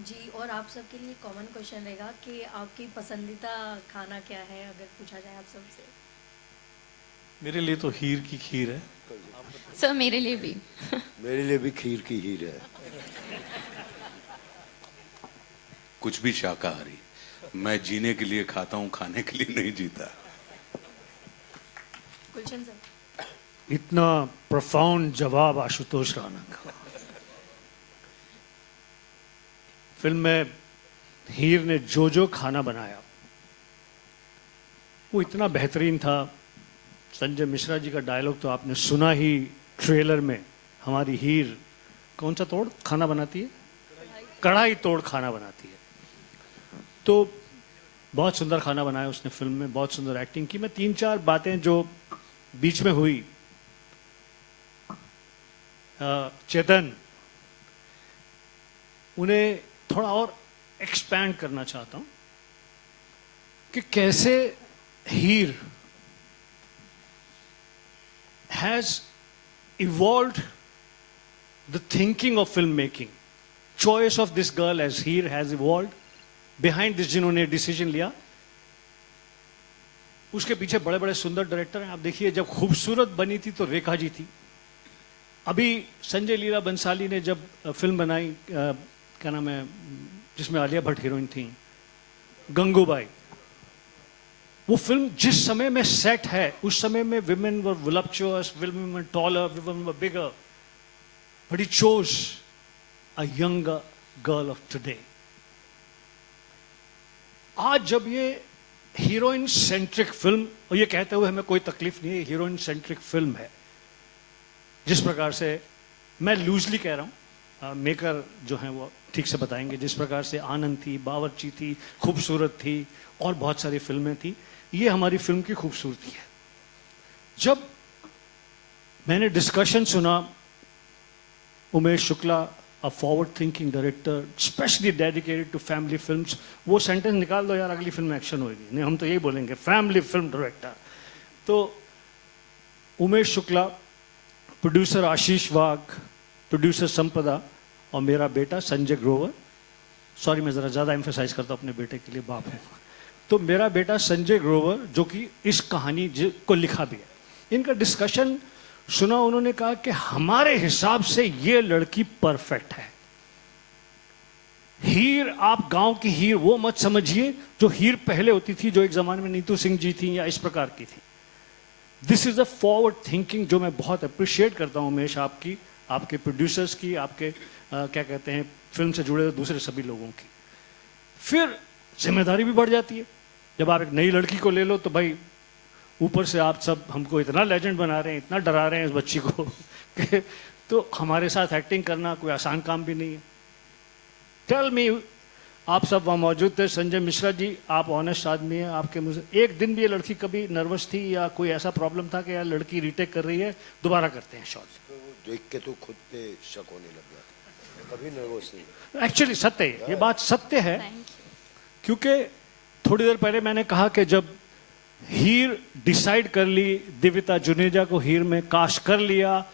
जी. और आप सबके लिए कॉमन क्वेश्चन रहेगा कि आपकी पसंदीदा खाना क्या है, अगर पूछा जाए आप सबसे? मेरे लिए तो हीर की खीर है. सर मेरे लिए भी. मेरे लिए भी खीर की हीर है. कुछ भी शाकाहारी, मैं जीने के लिए खाता हूं, खाने के लिए नहीं जीता. गुलशन सर. इतना प्रोफाउंड जवाब आशुतोष राणा का. फिल्म में हीर ने जो खाना बनाया वो इतना बेहतरीन था. संजय मिश्रा जी का डायलॉग तो आपने सुना ही ट्रेलर में. हमारी हीर कौन सा तोड़ खाना बनाती है? कढ़ाई तोड़ खाना बनाती है. तो बहुत सुंदर खाना बनाया उसने फिल्म में, बहुत सुंदर एक्टिंग की. मैं 3-4 बातें जो बीच में हुई, चेतन, उन्हें थोड़ा और एक्सपैंड करना चाहता हूं कि कैसे हीर has evolved the thinking of filmmaking. Choice of this girl as Heer has evolved. Behind this जिन्होंने डिसीजन लिया, उसके पीछे बड़े बड़े सुंदर डायरेक्टर हैं. आप देखिए, जब खूबसूरत बनी थी तो रेखा जी थी. अभी संजय लीला बंसाली ने जब फिल्म बनाई, क्या नाम है, जिसमें आलिया भट्ट हीरोइन थी, गंगूबाई, वो फिल्म जिस समय में सेट है उस समय में women were voluptuous, women were taller, women were bigger, but he chose a younger girl of today. आज जब ये हीरोइन सेंट्रिक फिल्म, और ये कहते हुए हमें कोई तकलीफ नहीं है, हीरोइन सेंट्रिक फिल्म है, जिस प्रकार से, मैं लूजली कह रहा हूं, मेकर जो हैं वो ठीक से बताएंगे, जिस प्रकार से आनंद थी, बावर्ची थी, खूबसूरत थी और बहुत सारी फिल्में थी, ये हमारी फिल्म की खूबसूरती है. जब मैंने डिस्कशन सुना, Umesh Shukla, a forward thinking director specially dedicated to family films, वो सेंटेंस निकाल दो यार, अगली फिल्म में एक्शन होगी. नहीं, हम तो यही बोलेंगे, फैमिली फिल्म डायरेक्टर. तो उमेश शुक्ला, प्रोड्यूसर आशीष वाघ, प्रोड्यूसर संपदा और मेरा बेटा संजय ग्रोवर. सॉरी, मैं ज़रा ज़्यादा एम्फेसाइज करता हूँ अपने बेटे के लिए, बाप हूँ. तो मेरा बेटा संजय ग्रोवर, जो कि इस कहानी को लिखा भी है, इनका डिस्कशन सुना. उन्होंने कहा कि हमारे हिसाब से ये लड़की परफेक्ट है. हीर, आप गांव की हीर वो मत समझिए जो हीर पहले होती थी, जो एक जमाने में नीतू सिंह जी थी या इस प्रकार की थी. This is a forward thinking जो मैं बहुत अप्रिशिएट करता हूं उमेश, आपकी, आपके प्रोड्यूसर्स की, आपके क्या कहते हैं फिल्म से जुड़े हुए दूसरे सभी लोगों की. फिर जिम्मेदारी भी बढ़ जाती है. जब आप एक नई लड़की को ले लो तो भाई ऊपर से आप सब हमको इतना लेजेंड बना रहे हैं, इतना डरा रहे हैं इस बच्ची को कि तो हमारे साथ एक्टिंग करना कोई आसान काम भी नहीं है. टेल मी, आप सब वहाँ मौजूद थे. संजय मिश्रा जी, आप ऑनेस्ट आदमी हैं, आपके मुझे एक दिन भी ये लड़की कभी नर्वस थी या कोई ऐसा प्रॉब्लम था कि यार लड़की रीटेक कर रही है, दोबारा करते हैं शॉट? तो देख के तो खुद पे शक होने लग गया, कभी नर्वस नहीं. एक्चुअली सत्य है, ये बात सत्य है. क्योंकि थोड़ी देर पहले मैंने कहा कि जब हीर डिसाइड कर ली, दिविता जुनेजा को हीर में कास्ट कर लिया,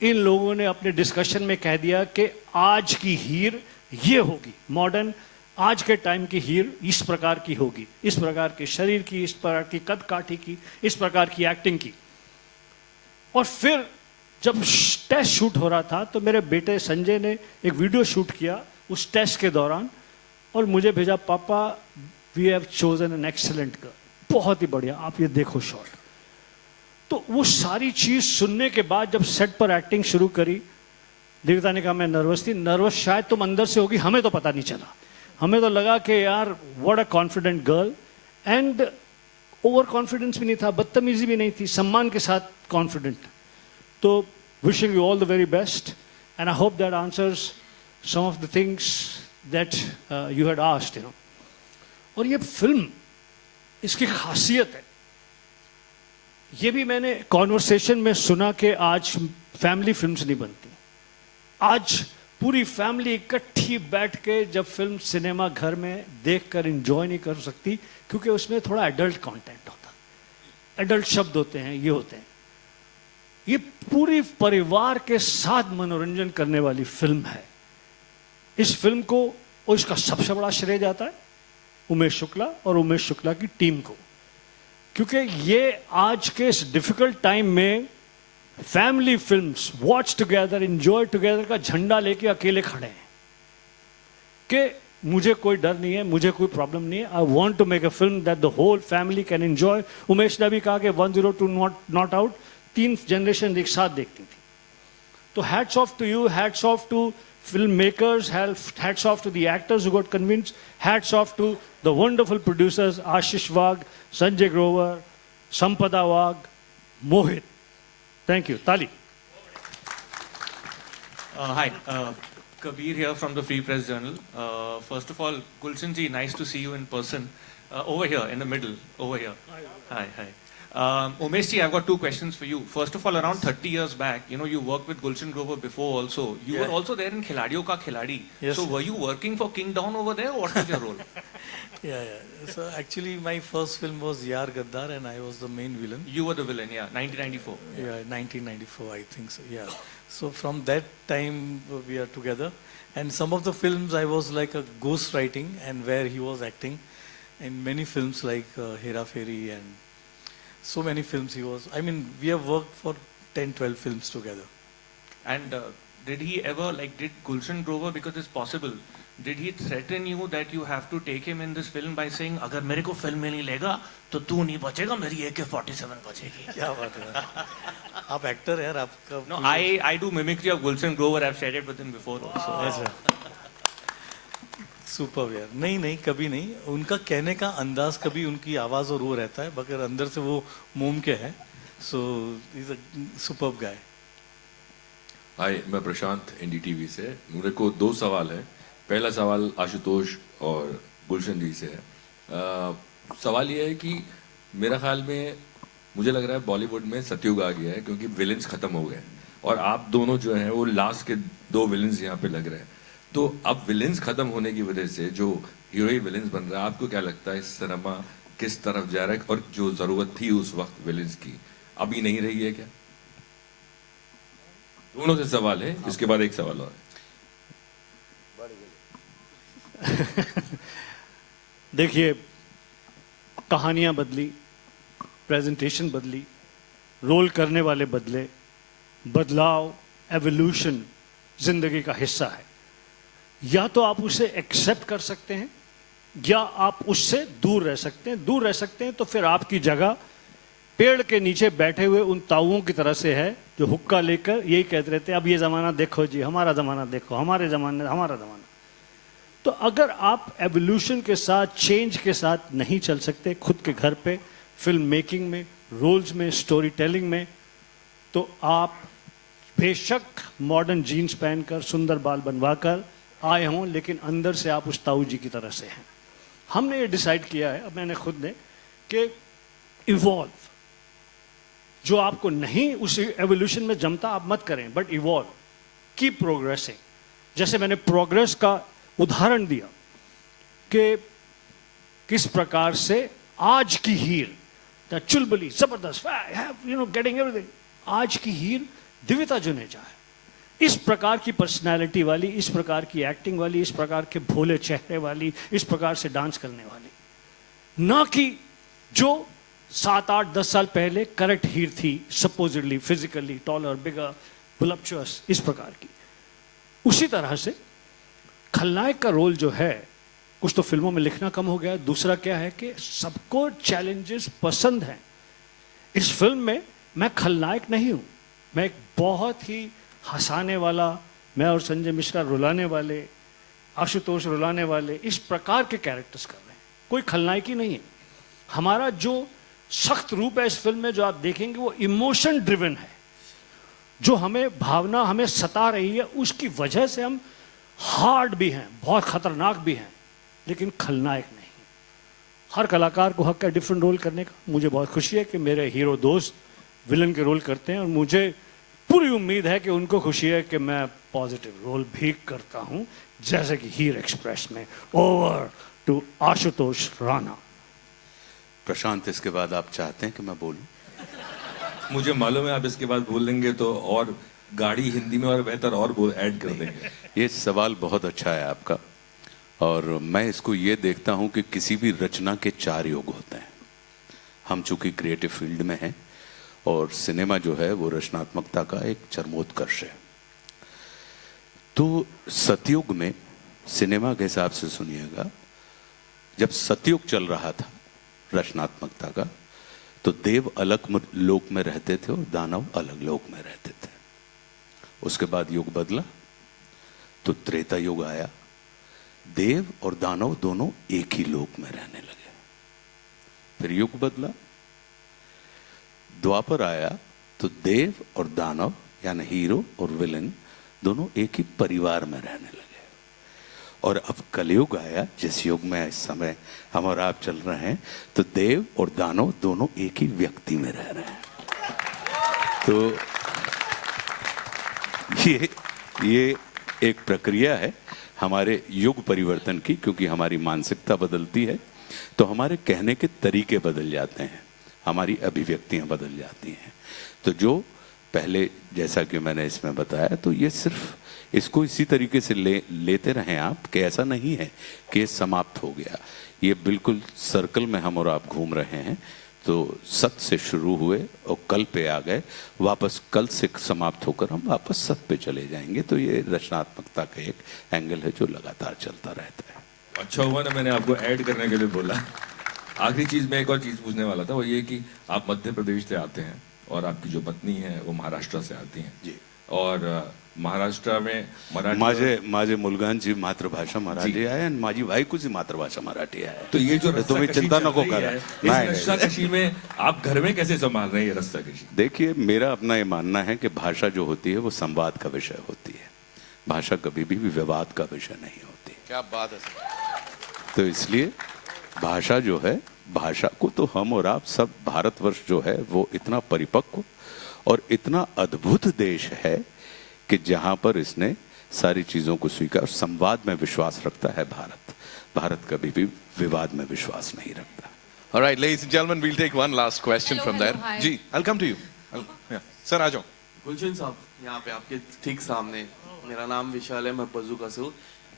इन लोगों ने अपने डिस्कशन में कह दिया कि आज की हीर ये होगी, मॉडर्न आज के टाइम की हीर इस प्रकार की होगी, इस प्रकार के शरीर की, इस प्रकार की कद काठी की, इस प्रकार की एक्टिंग की. और फिर जब टेस्ट शूट हो रहा था तो मेरे बेटे संजय ने एक वीडियो शूट किया उस टेस्ट के दौरान और मुझे भेजा, पापा we have chosen an excellent girl, बहुत ही बढ़िया, आप ये देखो शॉट. तो वो सारी चीज सुनने के बाद जब सेट पर एक्टिंग शुरू करी, देविता ने कहा मैं नर्वस थी. नर्वस शायद तुम अंदर से होगी, हमें तो पता नहीं चला. हमें तो लगा कि यार what a confident girl. And over confidence भी नहीं था, बदतमीजी भी नहीं थी, सम्मान के साथ कॉन्फिडेंट. तो wishing you all the very best and I hope that answers some of the things that you had asked, you know. और ये फिल्म, इसकी खासियत है, ये भी मैंने कॉन्वर्सेशन में सुना कि आज फैमिली फिल्म्स नहीं बनती. आज पूरी फैमिली इकट्ठी बैठ के जब फिल्म सिनेमा घर में देखकर एंजॉय नहीं कर सकती क्योंकि उसमें थोड़ा एडल्ट कंटेंट होता है, एडल्ट शब्द होते हैं, ये होते हैं. ये पूरी परिवार के साथ मनोरंजन करने वाली फिल्म है. इस फिल्म को और इसका सबसे बड़ा श्रेय जाता है उमेश शुक्ला और उमेश शुक्ला की टीम को, क्योंकि ये आज के इस डिफिकल्ट टाइम में family films, watch together, enjoy together का झंडा लेके अकेले खड़े हैं कि मुझे कोई डर नहीं है, मुझे कोई प्रॉब्लम नहीं है. I want to make a film that the whole family can enjoy. Umesh ने भी कहा कि 102 नॉट आउट 3 जनरेशन एक साथ देखती थी. तो hats off to you, hats off to filmmakers, hats off to the actors who got convinced, hats off to the wonderful producers Ashish Wagh, Sanjay Grover, Sampada Wagh, Mohit. Thank you. Tali. Hi, Kabir here from the Free Press Journal. First of all, Gulshan ji, nice to see you in person. Over here, in the middle, over here. Hi, hi. Umesh ji, I've got 2 questions for you. First of all, around 30 years back, you know, you worked with Gulshan Grover before also. You were also there in Khiladiyon Ka Khiladi. Yes. So were you working for King Don over there, or what was your role? Yeah. So actually, my first film was Yaar Gaddar, and I was the main villain. You were the villain, yeah, 1994. Yeah, 1994, I think so. Yeah. So from that time we are together, and some of the films I was like a ghost writing, and where he was acting, in many films like Hera Fairy and so many films he was. I mean, we have worked for 10, 12 films together. And did he ever, like, did Gulshan Grover, because it's possible, did he threaten you that you have to take him in this film by saying, अगर मेरे को film में नहीं लेगा तो तू नहीं बचेगा, मेरी AK-47 बचेगी? क्या बात है, आप एक्टर हैं यार, आपका. No, I do mimicry of Gulshan Grover. I've shared it with him before also. अच्छा, सुपर यार. नहीं, कभी नहीं. उनका कहने का अंदाज, कभी उनकी आवाज और वो रहता है, मगर अंदर से वो मोम के है. सो इज अ सुपर गाय. हाय, मैं प्रशांत NDTV से. मेरे को 2 सवाल है. पहला सवाल आशुतोष और गुलशन जी से है. सवाल ये है कि मेरा ख्याल में मुझे लग रहा है बॉलीवुड में सतयुग आ गया है, क्योंकि विलेंस खत्म हो गए और आप दोनों जो हैं वो लास्ट के 2 विलेंस यहाँ पे लग रहे हैं. तो अब विलेंस खत्म होने की वजह से जो हीरो ही विलेंस बन रहा है, आपको क्या लगता है सिनेमा किस तरफ जा रहा है, और जो जरूरत थी उस वक्त विलेंस की अभी नहीं रही है क्या? दोनों से सवाल है, इसके बाद एक सवाल और है. देखिए, कहानियां बदली, प्रेजेंटेशन बदली, रोल करने वाले बदले. बदलाव, एवोल्यूशन जिंदगी का हिस्सा है. या तो आप उसे एक्सेप्ट कर सकते हैं या आप उससे दूर रह सकते हैं। दूर रह सकते हैं तो फिर आपकी जगह पेड़ के नीचे बैठे हुए उन ताऊओं की तरह से है जो हुक्का लेकर यही कहते रहते हैं, अब ये ज़माना देखो जी, हमारा ज़माना देखो, हमारे ज़माने हमारा ज़माना। तो अगर आप एवोल्यूशन के साथ, चेंज के साथ नहीं चल सकते खुद के घर पे, फिल्म मेकिंग में, रोल्स में, स्टोरी टेलिंग में, तो आप बेशक मॉडर्न जीन्स पहनकर सुंदर बाल बनवाकर आए हों, लेकिन अंदर से आप उस ताऊ जी की तरह से हैं। हमने ये डिसाइड किया है, अब मैंने खुद ने, कि इवॉल्व, जो आपको नहीं उस एवोल्यूशन में जमता आप मत करें, बट इवॉल्व, कीप प्रोग्रेसिंग। जैसे मैंने प्रोग्रेस का उदाहरण दिया कि किस प्रकार से आज की हीर, चुलबुली, जबरदस्त, गेटिंग एवरीथिंग, आज की हीर दिविता जुनेजा है। इस प्रकार की पर्सनालिटी वाली, इस प्रकार की एक्टिंग वाली, इस प्रकार के भोले चेहरे वाली, इस प्रकार से डांस करने वाली, ना कि जो 7, 8, 10 साल पहले करेक्ट हीर थी, सपोजिटली फिजिकली टॉलर, बिगर, वुलप्चुअस, इस प्रकार की। उसी तरह से खलनायक का रोल जो है, कुछ तो फिल्मों में लिखना कम हो गया, दूसरा क्या है कि सबको चैलेंजेस पसंद हैं। इस फिल्म में मैं खलनायक नहीं हूं, मैं एक बहुत ही हंसाने वाला, मैं और संजय मिश्रा रुलाने वाले, आशुतोष रुलाने वाले, इस प्रकार के कैरेक्टर्स कर रहे हैं। कोई खलनायक ही नहीं है। हमारा जो सख्त रूप है इस फिल्म में, जो आप देखेंगे, वो इमोशन ड्रिवन है। जो हमें भावना हमें सता रही है, उसकी वजह से हम हार्ड भी हैं, बहुत खतरनाक भी हैं, लेकिन खलनायक नहीं। हर कलाकार को हक है डिफरेंट रोल करने का। मुझे बहुत खुशी है कि मेरे हीरो दोस्त विलन के रोल करते हैं, और मुझे पूरी उम्मीद है कि उनको खुशी है कि मैं पॉजिटिव रोल भी करता हूं, जैसे कि हीर एक्सप्रेस में। Over to Ashutosh Rana. प्रशांत, इसके बाद आप चाहते हैं कि मैं बोलूं? मुझे मालूम है आप इसके बाद बोल देंगे तो और गाड़ी हिंदी में और बेहतर और बोल ऐड कर देंगे। ये सवाल बहुत अच्छा है आपका, और मैं इसको ये देखता हूं कि किसी भी रचना के 4 युग होते हैं। हम चूंकि क्रिएटिव फील्ड में हैं, और सिनेमा जो है वो रचनात्मकता का एक चरमोत्कर्ष है। तो सतयुग में सिनेमा के हिसाब से सुनिएगा, जब सतयुग चल रहा था रचनात्मकता का, तो देव अलग लोक में रहते थे और दानव अलग लोक में रहते थे। उसके बाद युग बदला तो त्रेता युग आया, देव और दानव दोनों एक ही लोक में रहने लगे। फिर युग बदला, द्वापर आया तो देव और दानव यानी हीरो और विलेन दोनों एक ही परिवार में रहने लगे। और अब कलयुग आया, जिस युग में इस समय हम और आप चल रहे हैं, तो देव और दानव दोनों एक ही व्यक्ति में रह रहे हैं। तो ये एक प्रक्रिया है हमारे युग परिवर्तन की, क्योंकि हमारी मानसिकता बदलती है तो हमारे कहने के तरीके बदल जाते हैं, हमारी अभिव्यक्तियां बदल जाती हैं। तो जो पहले, जैसा कि मैंने इसमें बताया, तो ये सिर्फ इसको इसी तरीके से लेते रहें आप, कि ऐसा नहीं है कि ये समाप्त हो गया। ये बिल्कुल सर्कल में हम और आप घूम रहे हैं। तो सत से शुरू हुए और कल पे आ गए, वापस कल से समाप्त होकर हम वापस सत पे चले जाएंगे। तो ये रचनात्मकता का एक एंगल है जो लगातार चलता रहता है। अच्छा हुआ ना मैंने आपको ऐड करने के लिए बोला। आखिरी चीज में एक और चीज पूछने वाला था, वो ये कि आप मध्य प्रदेश से आते हैं और आपकी जो पत्नी है वो महाराष्ट्र से आती हैं जी। और महाराष्ट्र में माझे मुलगांची मातृभाषा मराठी आहे आणि माझी बायकोची मातृभाषा मराठी आहे। तो ये जो तुम्हें चिंता नको करा। रस्साकशी में आप घर में कैसे संभाल रहे हैं ये रस्साकशी? देखिए, मेरा अपना ये मानना है कि भाषा जो होती है वो संवाद का विषय होती है, भाषा कभी भी विवाद का विषय नहीं होती। क्या बात है। तो इसलिए भाषा जो है, भाषा को तो हम और आप सब, भारतवर्ष जो है वो इतना परिपक्व और इतना अद्भुत देश है कि जहां पर इसने सारी चीजों को स्वीकार, संवाद में विश्वास रखता है। भारत कभी भी विवाद में विश्वास नहीं रखता। All right, ladies and gentlemen, we'll take one last question from there. Ji, I'll come to you. Sir, आ जाओ। गुलशन साहब, यहाँ पे आपके ठीक सामने, मेरा नाम विशाल है, मैं बजूका से हूँ।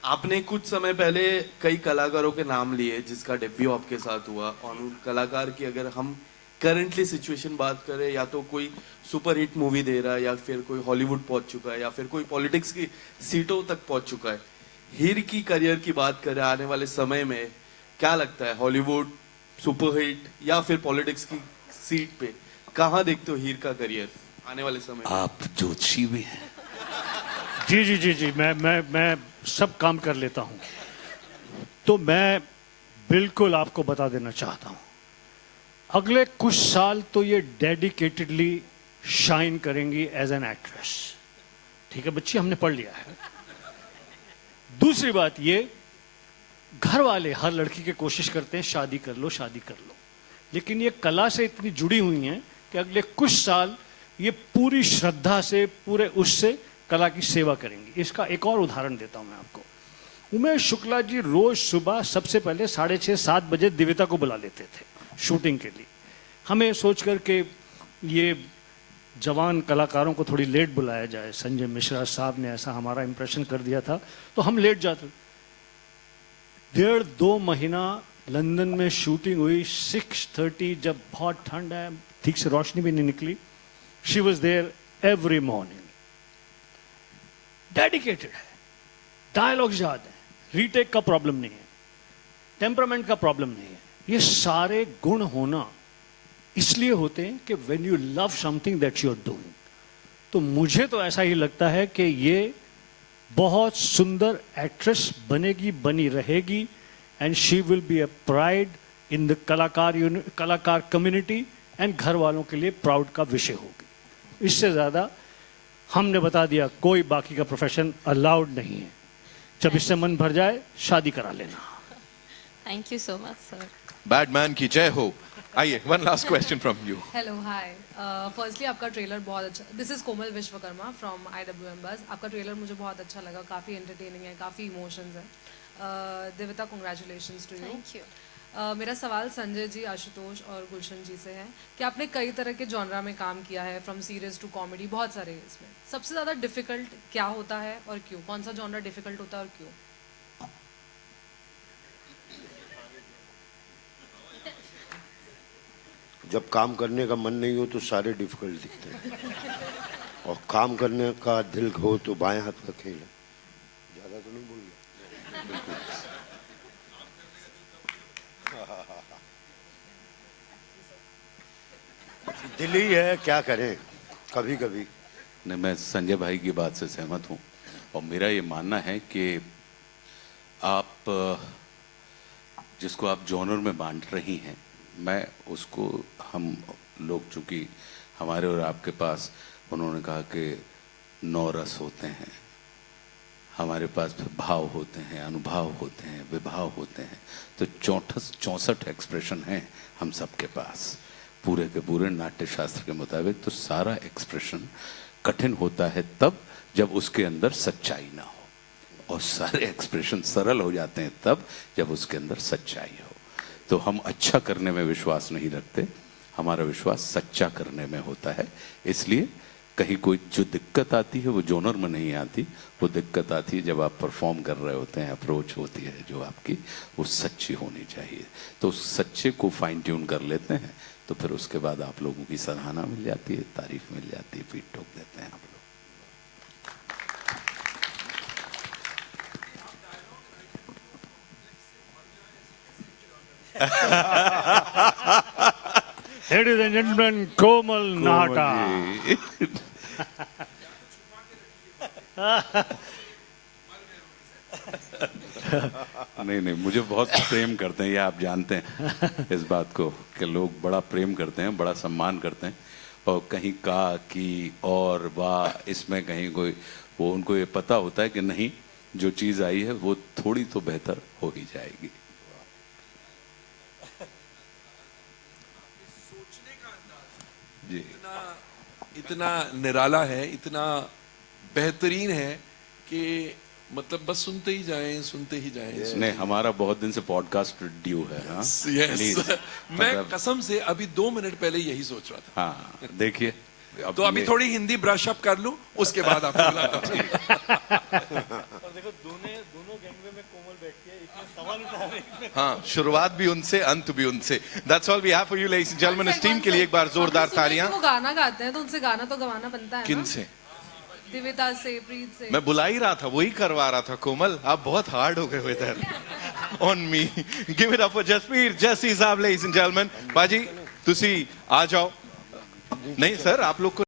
आपने कुछ समय पहले कई कलाकारों के नाम लिए जिसका डेब्यू आपके साथ हुआ, और उन कलाकार की अगर हम करंटली सिचुएशन बात करें, या तो कोई सुपर हिट मूवी दे रहा है, या फिर कोई हॉलीवुड पहुंच चुका है, या फिर कोई पॉलिटिक्स की सीटों तक पहुंच चुका है, हीर की करियर की बात करें आने वाले समय में, क्या लगता है हॉलीवुड सुपरहिट या फिर पॉलिटिक्स की सीट पे कहाँ देखते हो हीर का करियर आने वाले समय में? आप ज्योतिषी भी हैं। जी जी जी जी, मैं सब काम कर लेता हूँ। तो मैं बिल्कुल आपको बता देना चाहता हूँ, अगले कुछ साल तो ये डेडिकेटेडली शाइन करेंगी एज एन एक्ट्रेस। ठीक है बच्ची, हमने पढ़ लिया है। दूसरी बात ये, घर वाले हर लड़की के कोशिश करते हैं शादी कर लो शादी कर लो, लेकिन ये कला से इतनी जुड़ी हुई हैं कि अगले कुछ साल ये पूरी श्रद्धा से, पूरे उससे कला की सेवा करेंगी। इसका एक और उदाहरण देता हूं मैं आपको। उमेश शुक्ला जी रोज सुबह सबसे पहले 6:30-7 बजे दिव्यता को बुला लेते थे शूटिंग के लिए। हमें सोच कर के ये जवान कलाकारों को थोड़ी लेट बुलाया जाए, संजय मिश्रा साहब ने ऐसा हमारा इंप्रेशन कर दिया था तो हम लेट जाते। 1.5-2 महीना लंदन में शूटिंग हुई। 6:30 जब बहुत ठंड है, ठीक से रोशनी भी नहीं निकली, she was there every morning. Dedicated है, डायलॉग्स याद है, रीटेक का प्रॉब्लम नहीं है, टेम्परामेंट का प्रॉब्लम नहीं है। ये सारे गुण होना इसलिए होते हैं कि when you love something that you are doing. तो मुझे तो ऐसा ही लगता है कि ये बहुत सुंदर एक्ट्रेस बनेगी, बनी रहेगी, and she will be a pride in the कलाकार कम्युनिटी, एंड घर वालों के लिए प्राउड का विषय होगी। इससे ज़्यादा हमने बता दिया, कोई बाकी का प्रोफेशन अलाउड नहीं है। जब इससे मन भर जाए शादी करा लेना। Thank you so much sir. Badman की जय हो। आइए, one last question from you. Hello hi, firstly आपका ट्रेलर बहुत अच्छा। This is Komal Vishwakarma from IWM बस। आपका ट्रेलर मुझे बहुत अच्छा लगा, काफ़ी एंटरटेनिंग है, काफ़ी इमोशंस है। Divyata congratulations to you. Thank you. मेरा सवाल संजय जी, आशुतोष और गुलशन जी से है कि आपने कई तरह के जॉनरा में काम किया है, फ्रॉम सीरियस टू कॉमेडी, बहुत सारे इसमें। सबसे ज़्यादा डिफिकल्ट क्या होता है और क्यों? कौन सा जॉनरा डिफिकल्ट होता है और क्यों? जब काम करने का मन नहीं हो तो सारे डिफिकल्ट दिखते हैं, और काम करने का दिल हो तो बाएं हाथ का खेल है। ज़्यादा तो नहीं बोल रहा। दिल ही है, क्या करें कभी कभी। नहीं, मैं संजय भाई की बात से सहमत हूँ, और मेरा ये मानना है कि आप जिसको आप जॉनर में बांट रही हैं, मैं उसको, हम लोग चूँकि हमारे और आपके पास, उन्होंने कहा कि 9 रस होते हैं, हमारे पास भाव होते हैं, अनुभाव होते हैं, विभाव होते हैं, तो 64 एक्सप्रेशन हैं हम सबके पास पूरे के पूरे नाट्य शास्त्र के मुताबिक। तो सारा एक्सप्रेशन कठिन होता है तब जब उसके अंदर सच्चाई ना हो, और सारे एक्सप्रेशन सरल हो जाते हैं तब जब उसके अंदर सच्चाई हो। तो हम अच्छा करने में विश्वास नहीं रखते, हमारा विश्वास सच्चा करने में होता है। इसलिए कहीं कोई जो दिक्कत आती है वो जॉनर में नहीं आती, वो दिक्कत आती है जब आप परफॉर्म कर रहे होते हैं, अप्रोच होती है जो आपकी, वो सच्ची होनी चाहिए। तो उस सच्चे को फाइन ट्यून कर लेते हैं, तो फिर उसके बाद आप लोगों की सराहना मिल जाती है, तारीफ मिल जाती है, पीठ ठोक देते हैं आप लोग। Ladies and gentlemen, कोमल नाटा। नहीं नहीं, मुझे बहुत प्रेम करते हैं, ये आप जानते हैं इस बात को, कि लोग बड़ा प्रेम करते हैं, बड़ा सम्मान करते हैं, और कहीं का की और वाह इसमें कहीं कोई, वो उनको ये पता होता है कि नहीं, जो चीज़ आई है वो थोड़ी तो बेहतर हो ही जाएगी। जी, इतना निराला है, इतना बेहतरीन है कि मतलब बस सुनते ही जाएं, सुनते ही जाएं। नहीं, हमारा बहुत दिन से पॉडकास्ट ड्यू है। हाँ? Yes. मैं कसम से अभी 2 मिनट पहले यही सोच रहा था। हाँ, देखिए तो अभी थोड़ी हिंदी ब्रश अप कर लूं, उसके बाद आपको बुलाता हूं। देखो दोनों गैंगवे में कोमल बैठती है, इतने सवाल उठा रहे हैं। हाँ, शुरुआत भी उनसे, अंत भी उनसे। That's all we have for you, ladies and gentlemen. इस टीम के लिए एक बार जोरदार तालियां। वो गाना गाते हैं तो उनसे गाना तो गवाना बनता है ना? किनसे? दिविता से, प्रीत से। मैं बुला ही रहा था, वही करवा रहा था। कोमल, आप बहुत हार्ड हो गए हो इधर on me. Give it up for Jaspreet Jassi साहब, लेडीज एंड जेंटलमैन। बाजी तुसी आ जाओ। नहीं सर, आप लोग को